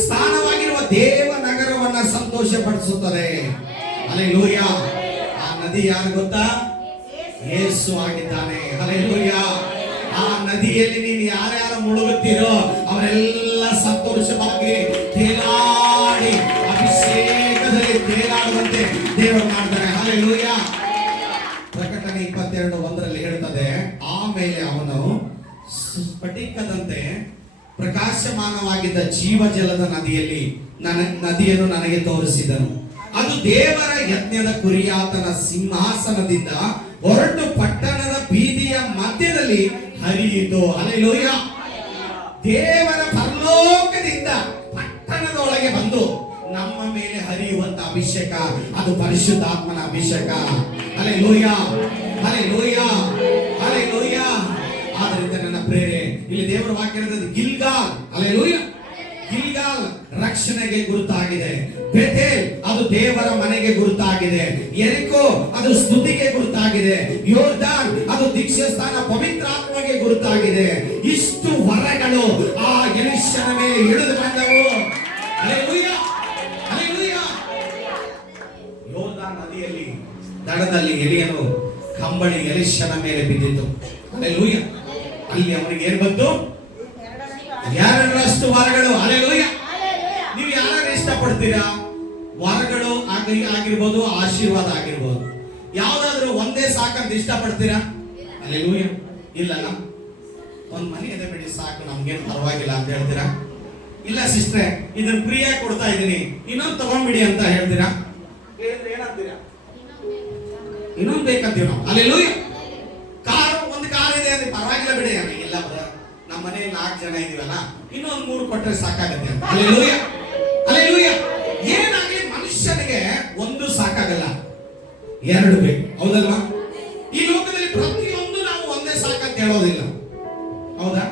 ಸ್ಥಾನವಾಗಿರುವ ದೇವ ನಗರವನ್ನ ಸಂತೋಷಪಡಿಸುತ್ತದೆ. ಹಲ್ಲೆಲೂಯ. ಆ ನದಿ ಯಾರು ಗೊತ್ತಾ? ಯೇಸು ಆಗಿದ್ದಾನೆ. ಹಲ್ಲೆಲೂಯ. ಆ ನದಿಯಲ್ಲಿ ನೀನು ಯಾರ್ಯಾರು ಮುಳುಗುತ್ತೀರೋ ಅವರೆಲ್ಲ ಸಂತೋಷವಾಗಿ ತೇಲಾಡಿ ಅಭಿಷೇಕದಲ್ಲಿ ತೇಲಾಡುವಂತೆ ದೇವರು ಮಾಡ್ತಾನೆ. ಹಲ್ಲೆಲೂಯ. ಪ್ರಕಟಣೆ 22:1 ಹೇಳ್ತದೆ, ಆಮೇಲೆ ಅವನು ಸ್ಫಟಿಕದಂತೆ ಪ್ರಕಾಶಮಾನವಾಗಿದ್ದ ಜೀವಜಲದ ನದಿಯನ್ನು ನನಗೆ ತೋರಿಸಿದನು. ಅದು ದೇವರ ಯಜ್ಞದ ಕುರಿಯಾತನ ಸಿಂಹಾಸನದಿಂದ ಹೊರಟು ಪಟ್ಟಣದ ಬೀದಿಯ ಮಧ್ಯದಲ್ಲಿ ಹರಿಯಿತು. ಹಲ್ಲೆಲೂಯ. ದೇವರ ಪರಲೋಕದಿಂದ ಪಟ್ಟಣದೊಳಗೆ ಬಂದು ನಮ್ಮ ಮೇಲೆ ಹರಿಯುವಂತ ಅಭಿಷೇಕ, ಅದು ಪರಿಶುದ್ಧಾತ್ಮನ ಅಭಿಷೇಕ. ಹಲ್ಲೆಲೂಯ. ಹಲ್ಲೆಲೂಯ. ಹಲ್ಲೆಲೂಯ. ಆದ್ರಿಂದ ನನ್ನ ಪ್ರೇರೆ, ಇಲ್ಲಿ ದೇವರ ವಾಕ್ಯ ಹೇಳಿದ್ರೆ ಗಿಲ್ಗಾಲ್. ಹಲ್ಲೆಲೂಯ. ಗಿಲ್ಗಾಲ್ ರಕ್ಷಣೆಗೆ ಗುರುತಾಗಿದೆ. ಬೆಥೇಲ್ ಅದು ದೇವರ ಮನೆಗೆ ಗುರುತಾಗಿದೆ. ಯೆರಿಕೋ ಅದು ಸ್ತುತಿಗೆ ಗುರುತಾಗಿದೆ. ಯೋರ್ದಾನ್ ಅದು ದೀಕ್ಷಾಸ್ಥಾನ ಪವಿತ್ರಾತ್ಮಗೆ ಗುರುತಾಗಿದೆ. ಇಷ್ಟು ವರಗಳು ಆ ಎಲಿಷನ ಮೇಲೆ ಇಳಿದು ಬಂದವು. ಹಲ್ಲೆಲೂಯ. ಹಲ್ಲೆಲೂಯ. ಯೋರ್ದಾನ್ ನದಿಯಲ್ಲಿ ದಡದಲ್ಲಿ ಎಲಿಯನು ಕಂಬಳಿ ಎಲಿಷನ ಮೇಲೆ ಬಿದ್ದಿತು. ಹಲ್ಲೆಲೂಯ. ಅಲ್ಲಿ ಅವನಿಗೆ ಏನ್ ಬಂತು? 2ರಷ್ಟು ವರಗಳು. ಹಲ್ಲೆಲೂಯ. ನೀವು ಯಾರು ಇಷ್ಟಪಡ್ತೀರಾ? ವರಗಳು ಆಗಿರ್ಬೋದು, ಆಶೀರ್ವಾದ ಆಗಿರ್ಬೋದು. ಯಾವ್ದಾದ್ರು ಒಂದೇ ಸಾಕಂತ ಇಷ್ಟಪಡ್ತೀರಾ? ಹಲ್ಲೆಲೂಯ. ಇಲ್ಲಲ್ಲ. ಒಂದ್ ಮನೆ ಇದೆ ಬಿಡಿ ಸಾಕು, ನಮ್ಗೇನು ಪರವಾಗಿಲ್ಲ ಅಂತ ಹೇಳ್ತೀರಾ? ಇಲ್ಲ ಸಿಸ್ಟ್ರೆ, ಇದನ್ನ ಫ್ರೀಯಾಗಿ ಕೊಡ್ತಾ ಇದೀನಿ, ಇನ್ನೊಂದು ತಗೊಂಡ್ಬಿಡಿ ಅಂತ ಹೇಳ್ತೀರಾ? ಏನಂತೀರಾ? ಇನ್ನೊಂದು ಬೇಕಂತೀವಿ ನಾವು. ಹಲ್ಲೆಲೂಯ. ಒಂದು ಕಾರ್ ಇದೆ ಅಂದ್ರೆ ಪರವಾಗಿಲ್ಲ ಬಿಡಿ, ಇಲ್ಲ ನಮ್ಮ ಮನೆಯಲ್ಲಿ 4 ಜನ ಇದೀವಲ್ಲ, ಇನ್ನೊಂದು 3 ಕೊಟ್ಟರೆ ಸಾಕಾಗತ್ತೆ ಅಂತ. ಹಲ್ಲೆಲೂಯ. ಹಲ್ಲೆಲೂಯ. ಏನಾಗಲಿ, ಮನುಷ್ಯನಿಗೆ ಒಂದು ಸಾಕಾಗಲ್ಲ, 2 ಬೇಕು. ಹೌದಲ್ವಾ? ಈ ಲೋಕದಲ್ಲಿ ಪ್ರತಿಯೊಂದು ನಾವು ಒಂದೇ ಸಾಕಂತ ಹೇಳೋದಿಲ್ಲ. ಹೌದಾ?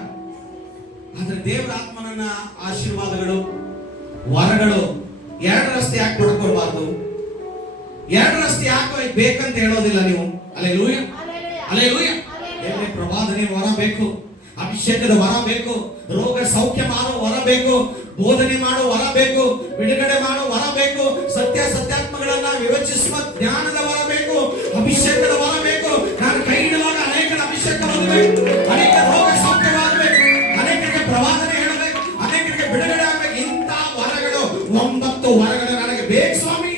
ಆದ್ರೆ ದೇವರ ಆತ್ಮನ ಆಶೀರ್ವಾದಗಳು, ವರಗಳು 2ರಷ್ಟು ಯಾಕೆ ಪಡ್ಕೊಳ್ಬಾರ್ದು? 2ರಷ್ಟು ಯಾಕೆ ಬೇಕಂತ ಹೇಳೋದಿಲ್ಲ ನೀವು? ಹಲ್ಲೆಲೂಯ. ಹಲ್ಲೆಲೂಯ. ಎಲ್ಲಿ ಪ್ರವಾದನೆ ವರ ಬೇಕು, ಅಭಿಷೇಕದ ವರ ಬೇಕು, ರೋಗ ಸೌಖ್ಯ ಮಾಡೋ ವರ ಬೇಕು, ಬೋಧನೆ ಮಾಡೋ ವರ ಬೇಕು, ಬಿಡುಗಡೆ ಮಾಡೋ ವರ ಬೇಕು, ಸತ್ಯಾತ್ಮಗಳನ್ನ ವಿವೇಚಿಸುವ ಜ್ಞಾನದ ವರ ಬೇಕು, ಅಭಿಷೇಕದ ವರ ಬೇಕು. ನಾನು ಕೈ ಇಡುವಾಗ ಅನೇಕರ ಅಭಿಷೇಕ ಹೊಂದಬೇಕು, ಅನೇಕ ರೋಗ ಸೌಖ್ಯವಾಗಬೇಕು, ಅನೇಕರಿಗೆ ಪ್ರವಾದನೆ ಹೇಳಬೇಕು, ಅನೇಕರಿಗೆ ಬಿಡುಗಡೆ ಆಗಬೇಕು. ಇಂಥ ವರಗಳು 9 ವರಗಳು ನನಗೆ ಬೇಕು ಸ್ವಾಮಿ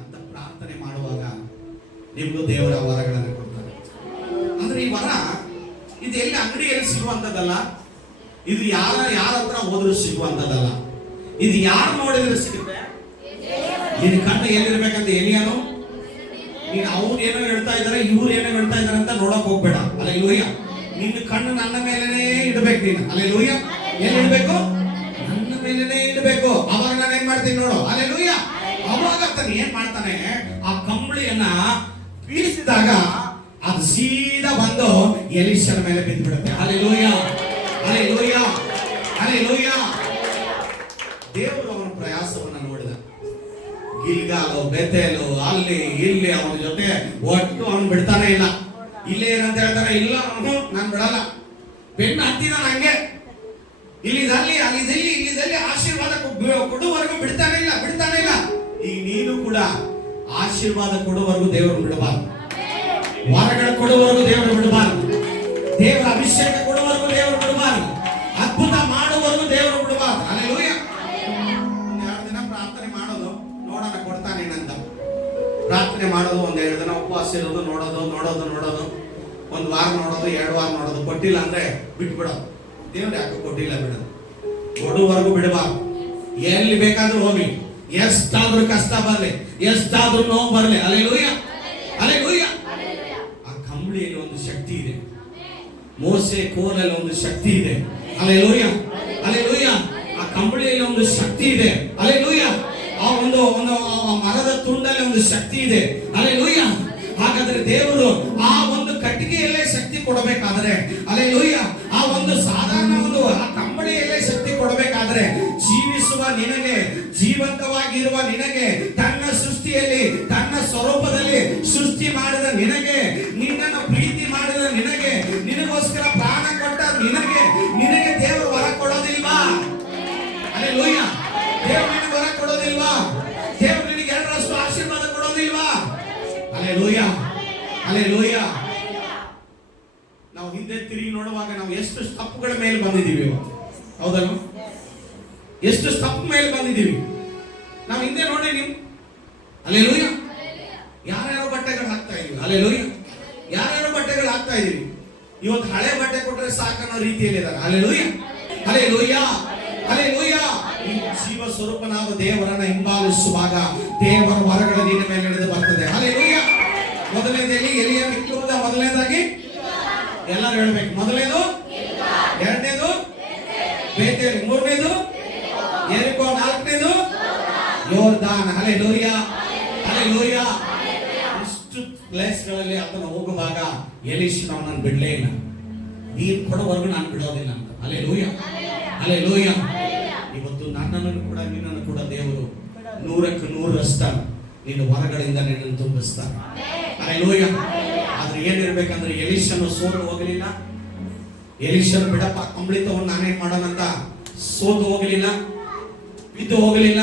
ಅಂತ ಪ್ರಾರ್ಥನೆ ಮಾಡುವಾಗ ನಿಮ್ಗೂ ದೇವರ ವರಗಳನ್ನು ಕೊಡ್ತಾರೆ. ಆದ್ರೆ ಈ ವರ ಇದು ಎಲ್ಲಿ ಅಂಗಡಿಯಲ್ಲಿ ಸಿಗುವಂತದ್ದಲ್ಲ, ಇದು ಯಾರ ಹತ್ರ ಹೋದ್ರು ಸಿಗುವಂತದ್ದಲ್ಲ, ಇದು ಯಾರು ನೋಡಿದ್ರೆ ಸಿಗುತ್ತೆ. ನಿನ್ನ ಕಣ್ಣು ಎಲ್ಲಿರ್ಬೇಕಂತ ಎಲಿಯನು, ನೀನು ಅವ್ರು ಏನೋ ಹೇಳ್ತಾ ಇದಾರೆ, ಇವ್ರು ಏನೋ ಹೇಳ್ತಾ ಇದಾರೆ ಅಂತ ನೋಡಕ್ ಹೋಗ್ಬೇಡ. ಹಲ್ಲೆಲೂಯ. ನಿನ್ನ ಕಣ್ಣು ನನ್ನ ಮೇಲೆನೇ ಇಡಬೇಕು ನೀನು. ಹಲ್ಲೆಲೂಯ. ಎಲ್ಲಿ ಇಡಬೇಕು? ನನ್ನ ಮೇಲೆನೇ ಇಡಬೇಕು. ಅವಾಗ ನಾನು ಏನ್ ಮಾಡ್ತೀನಿ ನೋಡು. ಹಲ್ಲೆಲೂಯ. ಅವಾಗ ತಾನು ಏನ್ ಮಾಡ್ತಾನೆ, ಆ ಕಂಬಳಿಯನ್ನ ಬೀಸಿದಾಗ ಆ ಅದು ಸೀದಾ ಬಂದು ಎಲಿಷನ ಮೇಲೆ ಬಿದ್ದು ಬಿಡುತ್ತೆ. Hallelujah, hallelujah, hallelujah. ದೇವರು ಅವನ ಪ್ರಯಾಸವನ್ನ ನೋಡಿದ. ಗಿಲ್ಗಾಲು, ಬೆತೇಲು, ಅಲ್ಲಿ ಇಲ್ಲಿ ಅವನ ಜೊತೆ ಒಟ್ಟು ಅವನು ಬಿಡ್ತಾನೆ ಇಲ್ಲ. ಇಲ್ಲಿ ಏನಂತ ಹೇಳ್ತಾನೆ, ಇಲ್ಲ ಅವನು ನಾನು ಬಿಡಲ್ಲ, ಬೆನ್ನು ಹತ್ತಿದ ನಂಗೆ, ಇಲ್ಲಿದಲ್ಲಿ ಅಲ್ಲಿದಲ್ಲಿ ಇಲ್ಲಿದಲ್ಲಿ ಆಶೀರ್ವಾದ ಕೊಡುವವರೆಗೂ ಬಿಡ್ತಾನೆ ಇಲ್ಲ, ಬಿಡ್ತಾನೆ ಇಲ್ಲ. ಈಗ ನೀನು ಕೂಡ ಆಶೀರ್ವಾದ ಕೊಡುವವರೆಗೂ ದೇವರು ಬಿಡಬಾರದು, ವರಗಳ ಕೊಡುವವರೆಗೂ ದೇವರು ಬಿಡಬಾರದು, ದೇವರ ಅಭಿಷೇಕ ಕೊಡುವವರೆಗೂ ದೇವರು ಬಿಡಬಾರದು, ಅದ್ಭುತ ಮಾಡುವವರೆಗೂ ದೇವರು ಬಿಡಬಾರದು. ಹಲ್ಲೆಲೂಯಾ. ಒಂದೆರಡು ದಿನ ಪ್ರಾರ್ಥನೆ ಮಾಡೋದು, ನೋಡೋಣ ಕೊಡ್ತಾನೇನಂತ ಪ್ರಾರ್ಥನೆ ಮಾಡೋದು, ಒಂದೆರಡು ದಿನ ಉಪವಾಸ ಇರೋದು, ನೋಡೋದು ನೋಡೋದು ನೋಡೋದು, ಒಂದು ವಾರ ನೋಡೋದು, 2 ವಾರ ನೋಡೋದು, ಕೊಟ್ಟಿಲ್ಲ ಅಂದ್ರೆ ಬಿಟ್ಬಿಡೋದು. ದೇವ್ರು ಯಾಕೆ ಕೊಟ್ಟಿಲ್ಲ ಬಿಡೋದು, ಕೊಡುವವರೆಗೂ ಬಿಡಬಾರ್ದು. ಎಲ್ಲಿ ಬೇಕಾದ್ರೂ ಹೋಗ್ಲಿ, ಎಷ್ಟಾದ್ರೂ ಕಷ್ಟ ಬರಲಿ, ಎಷ್ಟಾದ್ರೂ ನೋವು ಬರಲಿ. Hallelujah, hallelujah. ಆ ಕಂಬಳಿಯಲ್ಲಿ ಒಂದು ಶಕ್ತಿ ಇದೆ, ಮೋಸೆ ಕೋಲಲ್ಲಿ ಒಂದು ಶಕ್ತಿ ಇದೆ. Hallelujah, hallelujah. ಆ ಕಂಬಳಿಯಲ್ಲಿ ಒಂದು ಶಕ್ತಿ ಇದೆ. ಹಲ್ಲೆಲೂಯಾ. ಆ ಒಂದು ಮರದ ತುಂಡಲ್ಲಿ ಒಂದು ಶಕ್ತಿ ಇದೆ. ಹಲ್ಲೆಲೂಯಾ. ಹಾಗಾದ್ರೆ ದೇವರು ಆ ಒಂದು ಕಟ್ಟಿಗೆಯಲ್ಲೇ ಶಕ್ತಿ ಕೊಡಬೇಕಾದ್ರೆ, ಹಲ್ಲೆಲೂಯಾ, ಆ ಒಂದು ಸಾಧಾರಣ ಒಂದು ಆ ಕಂಬಳಿಯಲ್ಲೇ ಶಕ್ತಿ ಕೊಡಬೇಕಾದ್ರೆ, ಜೀವಿಸುವ ನಿನಗೆ, ಜೀವಂತವಾಗಿರುವ ನಿನಗೆ, ತನ್ನ ಸೃಷ್ಟಿಯಲ್ಲಿ ತನ್ನ ಸ್ವರೂಪದಲ್ಲಿ ಸೃಷ್ಟಿ ಮಾಡಿದ ನಿನಗೆ, ನಿನ್ನನ್ನು ಪ್ರೀತಿ ಮಾಡಿದ ನಿನಗೆ, ನಿನಗೋಸ್ಕರ ಪ್ರಾಣ ಕೊಟ್ಟ ನಿನಗೆ ದೇವರು ವರ ಕೊಡೋದಿಲ್ವಾ? ಹಲ್ಲೆಲೂಯಾ. ದೇವರು ನಿನಗೆ ವರ ಕೊಡೋದಿಲ್ವಾ? ದೇವರು ನಿನಗೆ 2ರಷ್ಟು ಆಶೀರ್ವಾದ ಕೊಡೋದಿಲ್ವಾ? Hallelujah, hallelujah. ನಾವು ಹಿಂದೆ ತಿರುಗಿ ನೋಡುವಾಗ ನಾವು ಎಷ್ಟು ಸ್ಟೆಪ್ಗಳ ಮೇಲೆ ಬಂದಿದ್ದೀವಿ, ಹೌದಲ್ಲ? ಎಷ್ಟು ಸ್ಟೆಪ್ ಮೇಲೆ ಬಂದಿದ್ದೀವಿ ನಾವು ಹಿಂದೆ ನೋಡಿ ನೀವು. ಹಲ್ಲೆಲೂಯಾ. ಯಾರ್ಯಾರೋ ಬಟ್ಟೆಗಳು ಹಾಕ್ತಾ ಇದೀವಿ. ಹಲ್ಲೆಲೂಯಾ. ಯಾರ್ಯಾರೋ ಬಟ್ಟೆಗಳು ಹಾಕ್ತಾ ಇದೀವಿ. ಇವತ್ತು ಹಳೆ ಬಟ್ಟೆ ಕೊಟ್ರೆ ಸಾಕನ್ನೋ ರೀತಿಯಲ್ಲಿ ಇದ್ದಾರೆ. Hallelujah, hallelujah, hallelujah. ಈ ಜೀವ ಸ್ವರೂಪನಾದ ದೇವರನ್ನ ಹಿಂಬಾಲಿಸುವಾಗ ದೇವರ ವರಗಳ ನಿನ್ನ ಮೇಲೆ ನಡೆದು ಬರ್ತದೆ. ಹಲ್ಲೆಲೂಯಾ. ಮೊದಲನೇದಾಗಿ ಎಲಿಯನ ಇಟ್ಟುವುದ, ಮೊದಲನೇದಾಗಿ ಎಲ್ಲರೂ ಹೇಳ್ಬೇಕು. ಮೊದಲನೇದು, ಎರಡನೇದು ಬೇತೇಲ್, ಮೂರನೇದು ಯೆರಿಕೋ, ನಾಲ್ಕನೇದು ಯೋರ್ದಾನ್. Hallelujah, hallelujah. ಇಷ್ಟು ಪ್ಲೇಸ್ಗಳಲ್ಲಿ ಆತನು ಹೋಗುವಾಗ ಎಲೀಷನ ಅವನನ್ನು ಬಿಡಲೇ ಇಲ್ಲ. ನೀರು ಕೊಡೋವರೆಗೂ ನಾನು ಬಿಡೋದಿಲ್ಲ ಅಂತ. Hallelujah, hallelujah. ಇವತ್ತು ನನ್ನನ್ನು ಕೂಡ ನಿನ್ನನ್ನು ಕೂಡ ದೇವರು 100ಕ್ಕೆ 100ರಷ್ಟು ನಿನ್ನ ವರಗಳಿಂದ ನಿನ್ನನ್ನು ತುಂಬಿಸ್ತಾನೆ. ಹಲ್ಲೆಲೂಯಾ. ಆದ್ರೆ ಏನಿರ್ಬೇಕಂದ್ರೆ ಎಲೀಷನು ಸೋತು ಹೋಗಲಿಲ್ಲ. ಎಲೀಷನು ಬಿಡಪ್ಪ ಕಂಬಳಿ ತಗೊಂಡು ನಾನೇನ್ ಮಾಡೋಣಂತ ಸೋತು ಹೋಗಲಿಲ್ಲ, ಬಿದ್ದು ಹೋಗಲಿಲ್ಲ,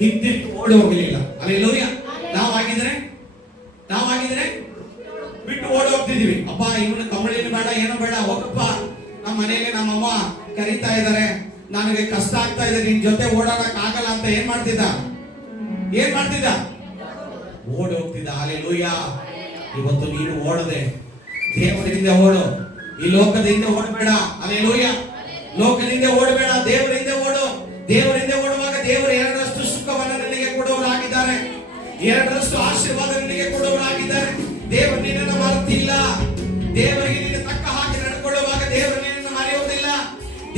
ಹಿಂದಿರುಗಿ ಓಡಿ ಹೋಗಲಿಲ್ಲ. ಹಲ್ಲೆಲೂಯಾ. ನಾವಾಗಿದ್ರೆ ಬಿಟ್ಟು ಓಡಿ ಹೋಗ್ತಿದೀವಿ. ಅಪ್ಪ ಇವನು ಕಂಬಳಿನ ಬೇಡ, ಏನೋ ಬೇಡ, ಹೋಗಪ್ಪ, ನಮ್ಮ ಮನೆಯಲ್ಲಿ ನಮ್ಮಮ್ಮ ಕರೀತಾ ಇದಾರೆ, ನನಗೆ ಕಷ್ಟ ಆಗ್ತಾ ಇದೆ, ನಿನ್ ಜೊತೆ ಓಡಾಡಕ್ ಆಗಲ್ಲ ಅಂತ ಏನ್ ಮಾಡ್ತಿದ್ದ? ಓಡಿ ಹೋಗ್ತಿದ್ದ. ಹಲ್ಲೆಲೂಯಾ. ಇವತ್ತು ನೀನು ಓಡದೆ ದೇವರಿಂದ ಓಡು, ಈ ಲೋಕದಿಂದ ಓಡಬೇಡ. ಹಲ್ಲೆಲೂಯಾ. ಲೋಕದಿಂದ ಓಡಬೇಡ, ದೇವರಿಂದ ಓಡು. ದೇವರಿಂದ ಓಡುವಾಗ ದೇವರು 2ರಷ್ಟು ಸುಖವನ್ನು ನಿನಗೆ ಕೊಡುವವರಾಗಿದ್ದಾರೆ, 2ರಷ್ಟು ಆಶೀರ್ವಾದ ನಿನಗೆ ಕೊಡುವವರಾಗಿದ್ದಾರೆ. ದೇವರು ನಿನ್ನನ್ನು ಮರೆತಿಲ್ಲ. ದೇವರಿಗೆ ನಿನ್ನ ತಕ್ಕ ಹಾಗೆ ನಡ್ಕೊಳ್ಳುವಾಗ ದೇವರು ನಿನ್ನನ್ನು ಮರೆಯುವುದಿಲ್ಲ,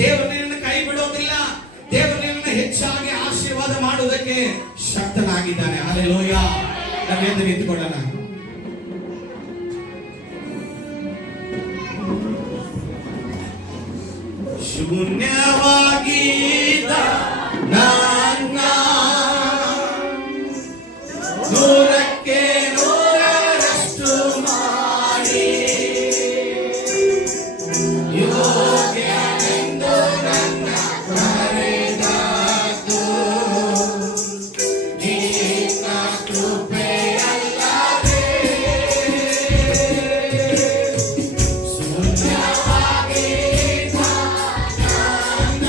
ದೇವರು ನಿನ್ನನ್ನು ಕೈ ಬಿಡುವುದಿಲ್ಲ. ದೇವರು ನಿನ್ನನ್ನು ಹೆಚ್ಚಾಗಿ ಆಶೀರ್ವಾದ ಮಾಡುವುದಕ್ಕೆ ಶಕ್ತನಾಗಿದ್ದಾನೆ. ಹಲ್ಲೆಲೂಯಾ. ನಾವೆಂದು ನಿಂತುಕೊಳ್ಳೋಣ. ಶೂನ್ಯವಾಗಿದ್ದ ನನ್ನ 100ಕ್ಕೆ 100ರಷ್ಟು ಮಾಡಿ ಯೋಗ್ಯನೆಂದು ನನ್ನ ಕರೆದದ್ದು ನಿನ್ನ ಕೃಪೆಯಲ್ಲವೇ. ಶೂನ್ಯವಾಗಿದ್ದ ನನ್ನ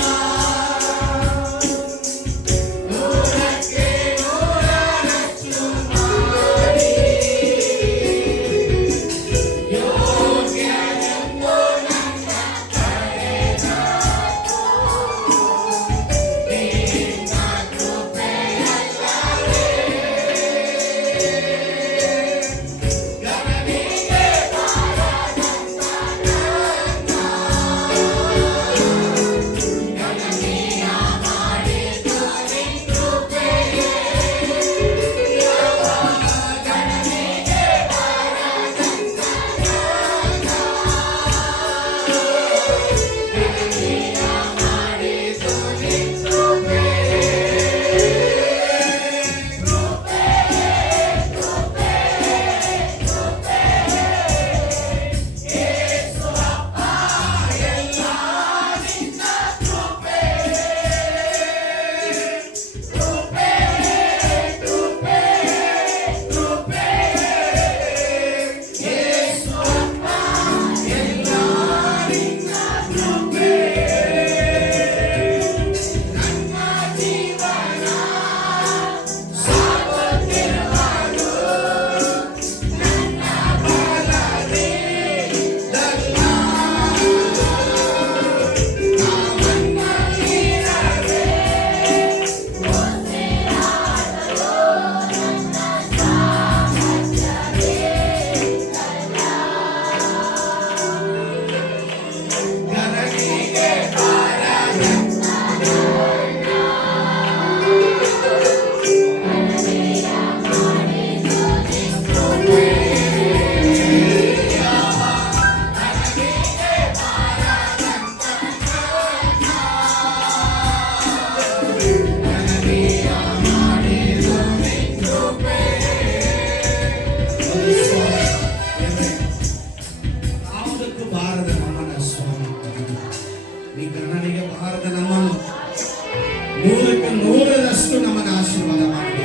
ನೂರಕ್ಕೆ ನೂರರಷ್ಟು ನಮ್ಮನ್ನ ಆಶೀರ್ವಾದ ಮಾಡಿ.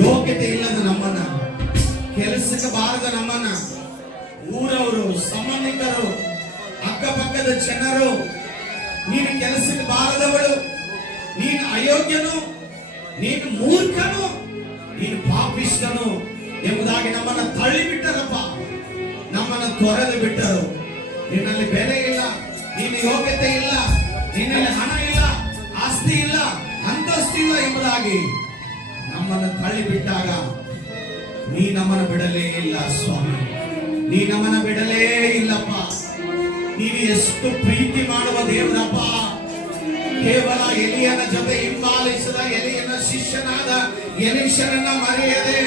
ಯೋಗ್ಯತೆ ಇಲ್ಲದ ನಮ್ಮನ್ನ, ಕೆಲಸಕ್ಕೆ ಬಾರದ ನಮ್ಮನ್ನ, ಊರವರು, ಸಂಬಂಧಿಕರು, ಅಕ್ಕಪಕ್ಕದ ಜನರು, ನೀನು ಕೆಲಸಕ್ಕೆ ಬಾರದವಳು, ನೀನು ಅಯೋಗ್ಯನು, ನೀನು ಮೂರ್ಖನು, ನೀನು ಪಾಪಿಷ್ಟನು ಎಂಬುದಾಗಿ ನಮ್ಮನ್ನ ತಳ್ಳಿಬಿಟ್ಟರಪ್ಪ. ನಮ್ಮನ್ನ ತೊರೆದು ಬಿಟ್ಟರು. ನಿನ್ನಲ್ಲಿ ಬೆಲೆ ಇಲ್ಲ, ನಿನ್ನ ಯೋಗ್ಯತೆ ಇಲ್ಲ, ನಿನ್ನಲ್ಲಿ ಹಣ ಇಲ್ಲ, ಆಸ್ತಿ ಇಲ್ಲ, ಅಂತಸ್ತಿಲ್ಲ ಎಂಬುದಾಗಿ ನಮ್ಮನ್ನು ತಳ್ಳಿಬಿಟ್ಟಾಗ ನೀ ನಮ್ಮನ್ನು ಬಿಡಲೇ ಇಲ್ಲ ಸ್ವಾಮಿ. ನೀ ನಮ್ಮನ್ನು ಬಿಡಲೇ ಇಲ್ಲಪ್ಪ. ನೀನು ಎಷ್ಟು ಪ್ರೀತಿ ಮಾಡುವ ದೇವರಪ್ಪ. ಕೇವಲ ಎಲಿಯನ ಜೊತೆ ಹಿಂಬಾಲಿಸಿದ ಎಲಿಯನ ಶಿಷ್ಯನಾದ ಎಲೀಷನನ್ನ ಮರೆಯದೆ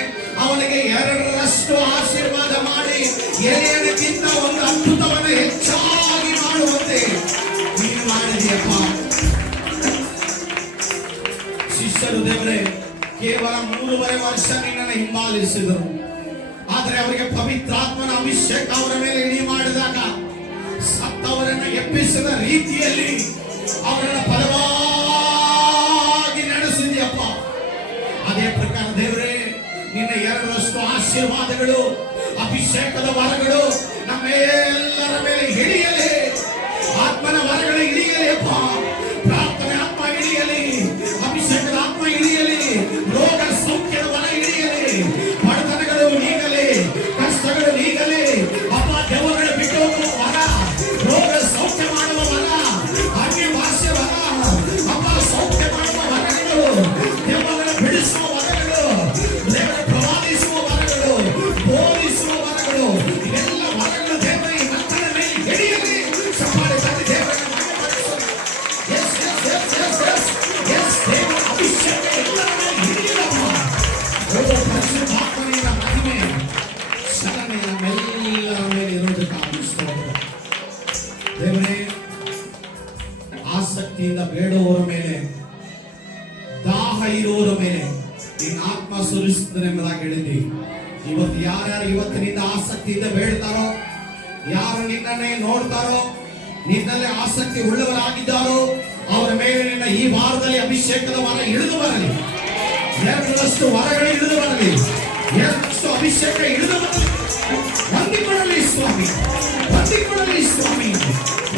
ಅವನಿಗೆ 2ರಷ್ಟು ಆಶೀರ್ವಾದ ಮಾಡಿ ಎಲಿಯನಕ್ಕಿಂತ ಒಂದು ಅದ್ಭುತವನ್ನು ಹೆಚ್ಚಾಗಿ ಮಾಡುವಂತೆ ನೀನು ಮಾಡಿದೆಯಪ್ಪ. ಶಿಷ್ಯರು ದೇವರೇ ಕೇವಲ 3.5 ವರ್ಷ ನಿನ್ನನ್ನು ಹಿಂಬಾಲಿಸಿದರು. ಆದರೆ ಅವರಿಗೆ ಪವಿತ್ರಾತ್ಮನ ಅಭಿಷೇಕ ಅವರ ಮೇಲೆ ಇಡಿ ಮಾಡಿದಾಗ ಸತ್ತವರನ್ನ ಎಬ್ಬಿಸಿದ ರೀತಿಯಲ್ಲಿ ಅವರನ್ನ ಬಲವಾಗಿ ನಡೆಸಿದ್ಯಪ್ಪ. ಅದೇ ಪ್ರಕಾರ ದೇವರೇ ನಿನ್ನ 2ರಷ್ಟು ಆಶೀರ್ವಾದಗಳು, ಅಭಿಷೇಕದ ವರಗಳು ನಮ್ಮೆಲ್ಲರ ಮೇಲೆ ಹಿಡಿಯಲಿ. ಆತ್ಮನ ವರಗಳು ಇಳಿಯಲಿ ಅಪ್ಪ. ಪ್ರಾರ್ಥನೆ ಆತ್ಮ ಇಳಿಯಲಿ, ಅಭಿಷೇಕದ ಆತ್ಮ ಇಳಿಯಲಿ, ರೋಗ ಸೌಖ್ಯದ ವರ ಇಳಿಯಲಿ, ಬಡತನಗಳು ನೀಗಲಿ, ಕಷ್ಟಗಳು ನೀಗಲಿ ಅಪ್ಪ. ದೇವರುಗಳು ಬಿಟ್ಟು ಹೋಗುವ ವರ, ರೋಗ ಸೌಖ್ಯ ಮಾಡುವ ವರ, ಅನ್ಯ ಭಾಷೆ ವರ ಅಪ್ಪ, ಸೌಖ್ಯ ಮಾಡುವ ವರಗಳು, ದೇವರನ್ನು ಬಿಡಿಸುವ ವರಗಳು, ದೇವರ ಪ್ರವಾದಿಸುವ ವರಗಳು, ಬೋಧಿಸುವ ವರಗಳು, ಇವೆಲ್ಲ ವರಗಳು ದೇವರ ಈ ಮಕ್ಕಳ ಮೇಲೆ ಹಿಡಿಯಲಿ. ಸಪಾಡಿ ತಂದೆ ದೇವರನ್ನು ಮಹಿಮೆಪಡಿಸೋಣ. Yes, yes, yes, yes, yes. Yes, ದೇವರ ಅಭಿಷೇಕ ಎಲ್ಲರ ಮೇಲೆ ಹಿಡಿಯಲಪ್ಪ. ಓ ಪರಿಶುದ್ಧಾತ್ಮನಿನ ಮಹಿಮೆ ಶರಣೆ ನಮ್ಮೆಲ್ಲರ ಮೇಲೆ ಇರೋದಕ್ಕಾಗಿ ಸ್ತೋತ್ರ. ದೇವರೇ, ಆಸಕ್ತಿಯಿಂದ ಬೇಡುವವರ ಮೇಲೆ, ದಾಹ ಇರುವವರ ಮೇಲೆ ನಿನ್ನ ಆತ್ಮ ಸುರಿಸುತ್ತದೆ ಎಂಬುದಾಗಿ ಹೇಳಿದ್ದಿ. ಇವತ್ತು ಯಾರ್ಯಾರು ಇವತ್ತಿನಿಂದ ಆಸಕ್ತಿಯಿಂದ ಬೇಡ್ತಾರೋ, ಯಾರು ನಿನ್ನನ್ನೇ ನೋಡ್ತಾರೋ, ನಿನ್ನಲ್ಲಿ ಆಸಕ್ತಿ ಉಳ್ಳವರಾಗಿದ್ದಾರೋ ಅವರ ಮೇಲೆ ನಿನ್ನ ಈ ವಾರದಲ್ಲಿ ಅಭಿಷೇಕದ ವರ ಇಳಿದು ಬರಲಿ. 2ರಷ್ಟು ವರಗಳು ಇಳಿದು ಬರಲಿ, 2ರಷ್ಟು ಅಭಿಷೇಕ ಇಳಿದು ಬರಲಿ. ಹೊಂದಿಕೊಳ್ಳಲಿ ಸ್ವಾಮಿ, ಹೊಂದಿಕೊಳ್ಳಲಿ ಸ್ವಾಮಿ,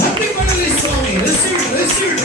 ಹೊಂದಿಕೊಳ್ಳಲಿ ಸ್ವಾಮಿ. Receive receive